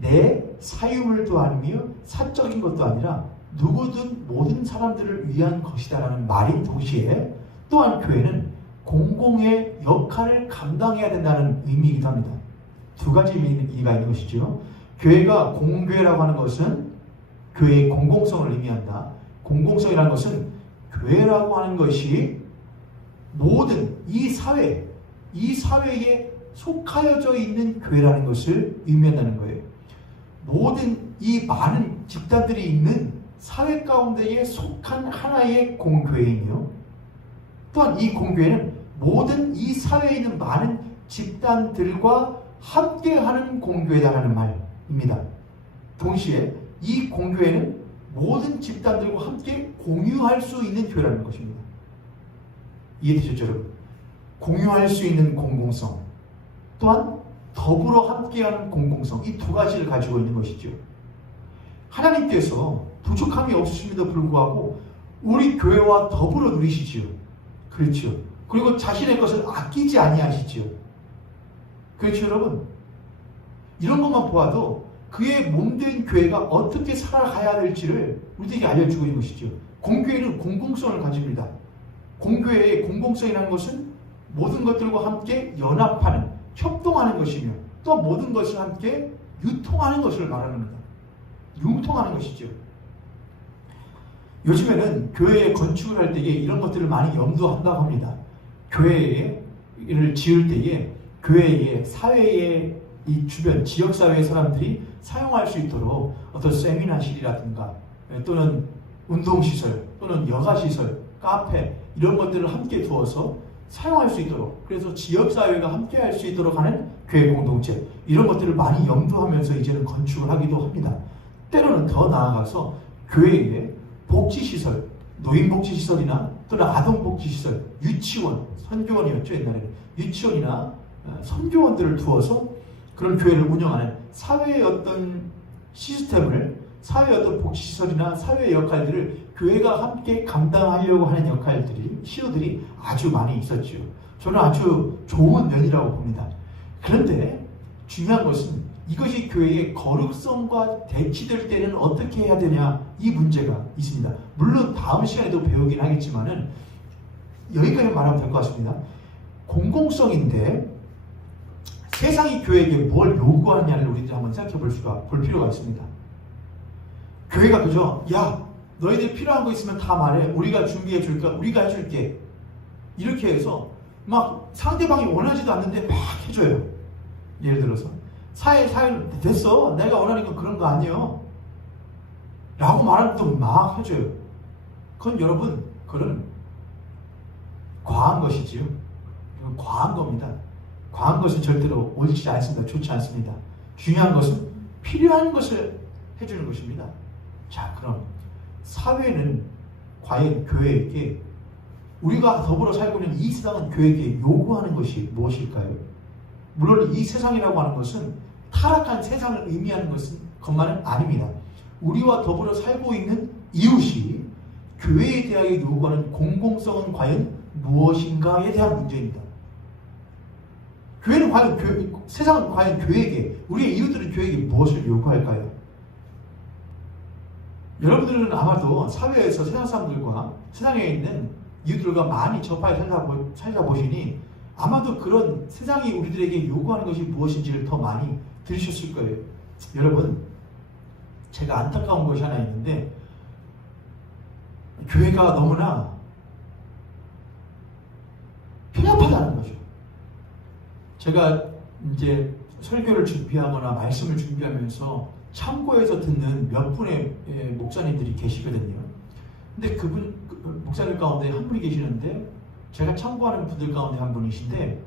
내 사유물도 아니며 사적인 것도 아니라 누구든 모든 사람들을 위한 것이다 라는 말인 동시에 또한 교회는 공공의 역할을 감당해야 된다는 의미이기도 합니다. 두 가지 의미가 있는 것이죠. 교회가 공교회라고 하는 것은 교회의 공공성을 의미한다. 공공성이라는 것은 교회라고 하는 것이 모든 이 사회에 속하여져 있는 교회라는 것을 의미한다는 거예요. 모든 이 많은 집단들이 있는 사회 가운데에 속한 하나의 공교회이며 또한 이 공교회는 모든 이 사회에 있는 많은 집단들과 함께하는 공교회다라는 말입니다. 동시에 이 공교회는 모든 집단들과 함께 공유할 수 있는 교회라는 것입니다. 이해되셨죠, 여러분? 공유할 수 있는 공공성, 또한 더불어 함께하는 공공성, 이 두 가지를 가지고 있는 것이죠. 하나님께서 부족함이 없으심에도 불구하고 우리 교회와 더불어 누리시지요. 그렇죠. 그리고 자신의 것을 아끼지 아니하시지요. 그렇죠, 여러분? 이런 것만 보아도 그의 몸된 교회가 어떻게 살아가야 될지를 우리에게 알려주고 있는 것이죠. 공교회는 공공성을 가집니다. 공교회의 공공성이라는 것은 모든 것들과 함께 연합하는, 협동하는 것이며 또 모든 것을 함께 유통하는 것을 말합니다. 융통하는 것이죠. 요즘에는 교회에 건축을 할 때에 이런 것들을 많이 염두한다고 합니다. 교회를 지을 때에 교회의 사회의 이 주변 지역사회의 사람들이 사용할 수 있도록 어떤 세미나실이라든가 또는 운동시설 또는 여가시설, 카페 이런 것들을 함께 두어서 사용할 수 있도록, 그래서 지역사회가 함께 할 수 있도록 하는 교회 공동체, 이런 것들을 많이 염두하면서 이제는 건축을 하기도 합니다. 때로는 더 나아가서 교회에 복지시설, 노인복지시설이나 또는 아동복지시설, 유치원, 선교원이었죠 옛날에는. 유치원이나 선교원들을 두어서 그런 교회를 운영하는 사회의 어떤 시스템을, 사회의 어떤 복지시설이나 사회의 역할들을 교회가 함께 감당하려고 하는 역할들이, 시도들이 아주 많이 있었죠. 저는 아주 좋은 면이라고 봅니다. 그런데 중요한 것은 이것이 교회의 거룩성과 대치될 때는 어떻게 해야 되냐, 이 문제가 있습니다. 물론 다음 시간에도 배우긴 하겠지만은 여기까지 말하면 될 것 같습니다. 공공성인데 세상이 교회에게 뭘 요구하느냐를 우리들 한번 생각해 볼 필요가 있습니다. 교회가 그저 야 너희들 필요한 거 있으면 다 말해, 우리가 준비해 줄까, 우리가 해줄게, 이렇게 해서 막 상대방이 원하지도 않는데 막 해줘요. 예를 들어서 사회 됐어, 내가 원하니까 그런 거 아니에요 라고 말하면 또 막 해줘요. 그건 여러분, 그건 과한 것이지요. 그건 과한 겁니다. 과한 것은 절대로 옳지 않습니다. 좋지 않습니다. 중요한 것은 필요한 것을 해주는 것입니다. 자, 그럼 사회는 과연 교회에게, 우리가 더불어 살고 있는 이 세상은 교회에게 요구하는 것이 무엇일까요? 물론 이 세상이라고 하는 것은 타락한 세상을 의미하는 것만은 아닙니다. 우리와 더불어 살고 있는 이웃이 교회에 대하여 요구하는 공공성은 과연 무엇인가에 대한 문제입니다. 교회는 과연 세상은 과연 교회에게, 우리의 이웃들은 교회에게 무엇을 요구할까요? 여러분들은 아마도 사회에서 세상 사람들과, 세상에 있는 이웃들과 많이 접하여 살다 보시니 아마도 그런 세상이 우리들에게 요구하는 것이 무엇인지를 더 많이 들으셨을 거예요. 여러분, 제가 안타까운 것이 하나 있는데, 교회가 너무나 편협하다는 거죠. 제가 이제 설교를 준비하거나 말씀을 준비하면서 참고해서 듣는 몇 분의 목사님들이 계시거든요. 근데 그분, 목사님 가운데 한 분이 계시는데, 제가 참고하는 분들 가운데 한 분이신데,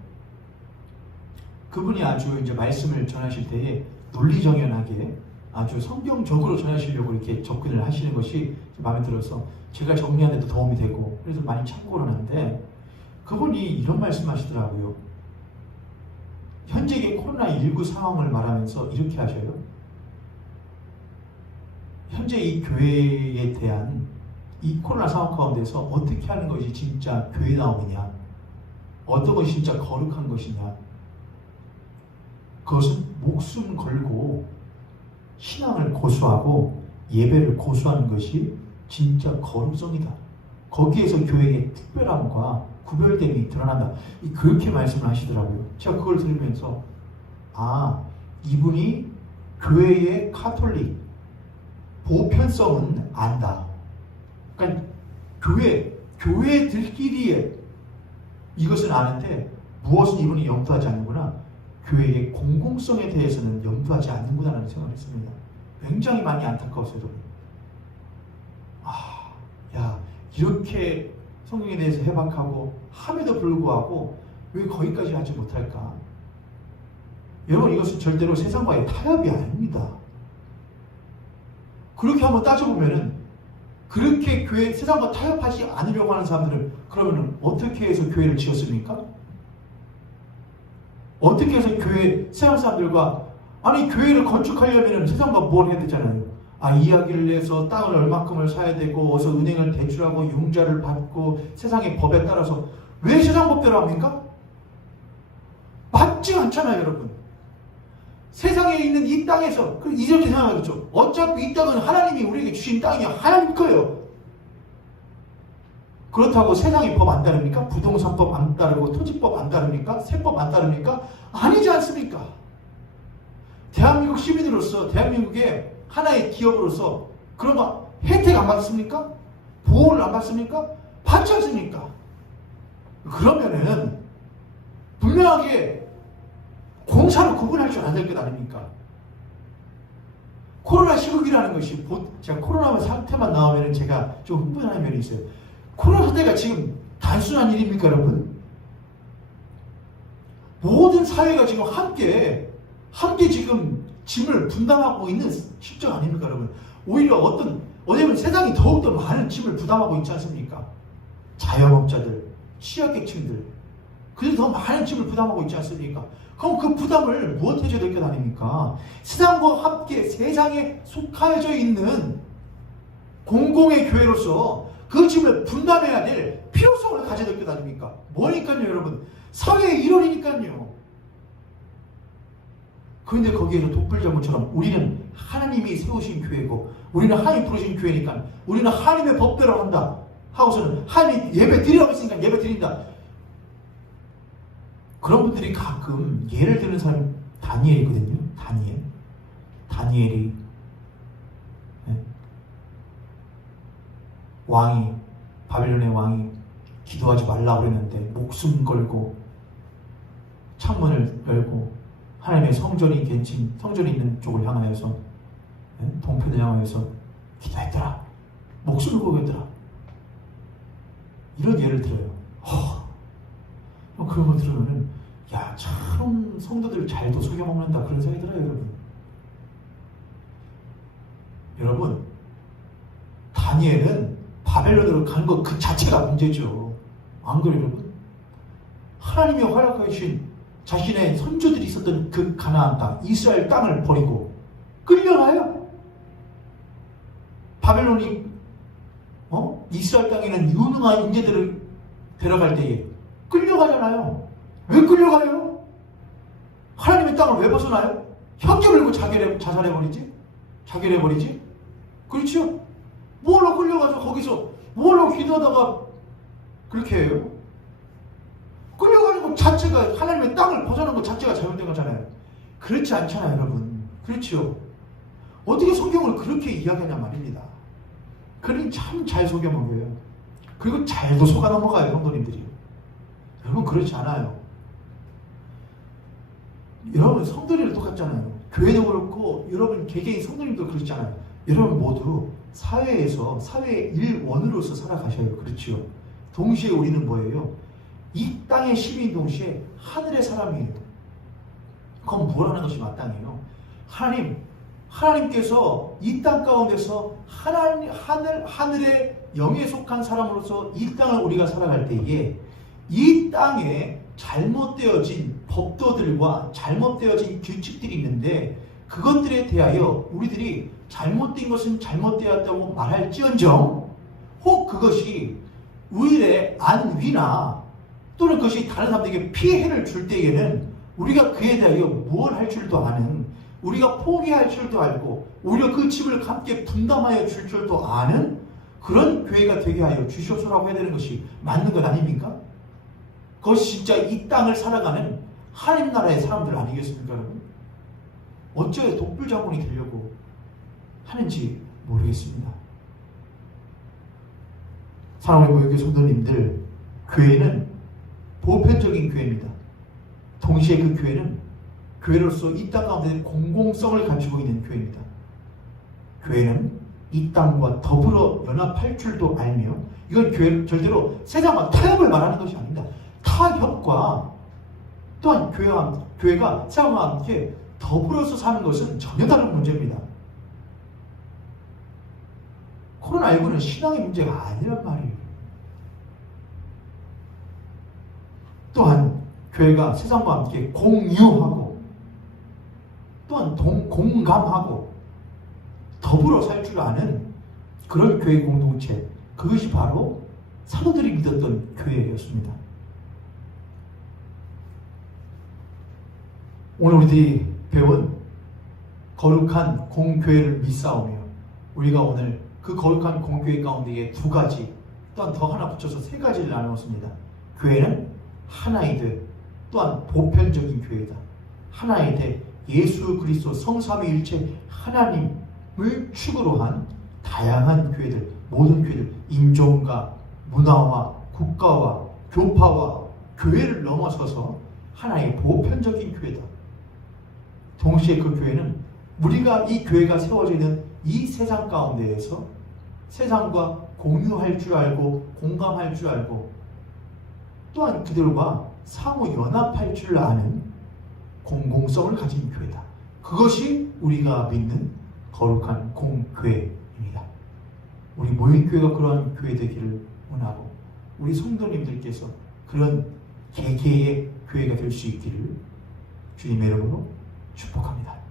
그분이 아주 이제 말씀을 전하실 때에 논리정연하게 아주 성경적으로 전하시려고 이렇게 접근을 하시는 것이 마음에 들어서 제가 정리하는 데도 도움이 되고, 그래서 많이 참고를 하는데, 그분이 이런 말씀 하시더라고요. 현재의 코로나19 상황을 말하면서 이렇게 하셔요. 현재 이 교회에 대한 이 코로나 상황 가운데서 어떻게 하는 것이 진짜 교회다움이냐, 어떤 것이 진짜 거룩한 것이냐, 그것은 목숨 걸고 신앙을 고수하고 예배를 고수하는 것이 진짜 거룩성이다. 거기에서 교회의 특별함과 구별됨이 드러난다. 그렇게 말씀을 하시더라고요. 제가 그걸 들으면서 이분이 교회의 카톨릭 보편성은 안다. 그러니까 교회들끼리의 이것은 아는데 무엇은 이분이 염두하지 않는구나. 교회의 공공성에 대해서는 염두하지 않는구나라는 생각을 했습니다. 굉장히 많이 안타까웠어요. 이렇게 성경에 대해서 해박하고 함에도 불구하고 왜 거기까지 하지 못할까? 여러분, 이것은 절대로 세상과의 타협이 아닙니다. 그렇게 한번 따져보면은, 그렇게 세상과 타협하지 않으려고 하는 사람들은 그러면은 어떻게 해서 교회를 지었습니까? 어떻게 해서 세상 사람들과, 교회를 건축하려면 세상과 뭘 해야 되잖아요. 이야기를 내서 땅을 얼마큼을 사야 되고, 어서 은행을 대출하고, 융자를 받고, 세상의 법에 따라서. 왜 세상 법대로 합니까? 맞지 않잖아요, 여러분. 세상에 있는 이 땅에서, 이렇게 생각하겠죠. 어차피 이 땅은 하나님이 우리에게 주신 땅이 하나님 거예요. 그렇다고 세상의 법 안 따릅니까? 부동산법 안 따르고, 토지법 안 따릅니까? 세법 안 따릅니까? 아니지 않습니까? 대한민국 시민으로서, 대한민국의 하나의 기업으로서 그런 거 혜택 안 받습니까? 보호를 안 받습니까? 받지 않습니까? 그러면은 분명하게 공사로 구분할 줄 알아야 될 것 아닙니까? 코로나 시국이라는 것이, 제가 코로나 상태만 나오면 제가 좀 흥분하는 면이 있어요. 코로나 사태가 지금 단순한 일입니까, 여러분? 모든 사회가 지금 함께 지금 짐을 분담하고 있는 실정 아닙니까, 여러분? 오히려 왜냐면 세상이 더욱더 많은 짐을 부담하고 있지 않습니까? 자영업자들, 취약계층들, 그들이 더 많은 짐을 부담하고 있지 않습니까? 그럼 그 부담을 무엇에 느껴 다닙니까? 세상과 함께 세상에 속하여져 있는 공공의 교회로서 그 짐을 분담해야 될 필요성을 가져 느껴 다닙니까? 뭐니까요, 여러분? 사회의 일원이니까요. 그런데 거기에서 독불장군처럼 우리는 하나님이 세우신 교회고, 우리는 하나님 부르신 교회니까, 우리는 하나님의 법대로 한다 하고서는 하나님 예배 드리라고 했으니까 예배 드린다. 그런 분들이 가끔 예를 드는 사람이 다니엘이거든요. 다니엘이 바벨론의 왕이 기도하지 말라고 그랬는데 목숨 걸고 창문을 열고 하나님의 성전이 있는 쪽을 향하여서, 동편을 향하여서 기도했더라. 목숨을 걸고 했더라. 이런 예를 들어요. 그런 거 들으면은, 야, 참 성도들 잘도 속여먹는다, 그런 생각이 들어요, 여러분. 다니엘은 바벨론으로 간 것 그 자체가 문제죠. 안 그래요, 여러분? 하나님이 허락해 주신 자신의 선조들이 있었던 그 가나안 땅, 이스라엘 땅을 버리고 끌려가요. 바벨론이 이스라엘 땅에 있는 유능한 인재들을 데려갈 때에 끌려가잖아요. 왜 끌려가요? 하나님의 땅을 왜 벗어나요? 형제 걸고 자살해버리지? 자결해버리지? 그렇죠? 뭘로 끌려가서 거기서 뭘로 기도하다가 그렇게 해요? 끌려가는 것 자체가, 하나님의 땅을 벗어나는 것 자체가 잘못된 거잖아요. 그렇지 않잖아요, 여러분. 그렇죠? 어떻게 성경을 그렇게 이야기하냐 말입니다. 그러니 참 잘 속여 먹어요. 그리고 잘도 속아 넘어가요, 성도님들이. 여러분, 그렇지 않아요. 여러분, 성도님도 똑같잖아요. 교회도 그렇고, 여러분 개개인 성도님도 그렇잖아요. 여러분 모두 사회에서, 사회의 일원으로서 살아가셔요. 그렇죠? 동시에 우리는 뭐예요? 이 땅의 시민 동시에 하늘의 사람이에요. 그럼 뭘 하는 것이 마땅해요? 하나님께서 이 땅 가운데서 하늘의 영에 속한 사람으로서 이 땅을 우리가 살아갈 때에 이 땅에 잘못되어진 법도들과 잘못되어진 규칙들이 있는데, 그것들에 대하여 우리들이 잘못된 것은 잘못되었다고 말할지언정, 혹 그것이 의의 안위나 또는 그것이 다른 사람들에게 피해를 줄 때에는 우리가 그에 대하여 무엇 할 줄도 아는, 우리가 포기할 줄도 알고 오히려 그 집을 함께 분담하여 줄 줄도 아는 그런 교회가 되게 하여 주시옵소서라고 해야 되는 것이 맞는 것 아닙니까? 그것이 진짜 이 땅을 살아가는 하나님 나라의 사람들 아니겠습니까, 여러분? 어째 독불자본이 되려고 하는지 모르겠습니다. 사랑하는 모욕의 성도님들, 교회는 보편적인 교회입니다. 동시에 그 교회는 교회로서 이 땅 가운데 공공성을 가지고 있는 교회입니다. 교회는 이 땅과 더불어 연합할 줄도 알며, 이건 교회 절대로 세상과 타협을 말하는 것이 아닙니다. 타협과 또한 교회가 세상과 함께 더불어서 사는 것은 전혀 다른 문제입니다. 코로나19는 신앙의 문제가 아니란 말이에요. 또한 교회가 세상과 함께 공유하고 또한 공감하고 더불어 살 줄 아는 그런 교회 공동체, 그것이 바로 사도들이 믿었던 교회였습니다. 오늘 우리들이 배운 거룩한 공교회를 믿사오며, 우리가 오늘 그 거룩한 공교회 가운데에 두 가지, 또한 더 하나 붙여서 세 가지를 나누었습니다. 교회는 하나이되 또한 보편적인 교회다. 하나이되 예수 그리스도 성삼위일체 하나님을 축으로 한 다양한 교회들, 모든 교회들, 인종과 문화와 국가와 교파와 교회를 넘어서서 하나의 보편적인 교회다. 동시에 그 교회는 우리가 이 교회가 세워져 있는 이 세상 가운데에서 세상과 공유할 줄 알고 공감할 줄 알고 또한 그들과 상호 연합할 줄 아는 공공성을 가진 교회다. 그것이 우리가 믿는 거룩한 공교회입니다. 우리 모일교회가 그러한 교회 되기를 원하고 우리 성도님들께서 그런 개개의 교회가 될 수 있기를 주님의 이름으로 축복합니다.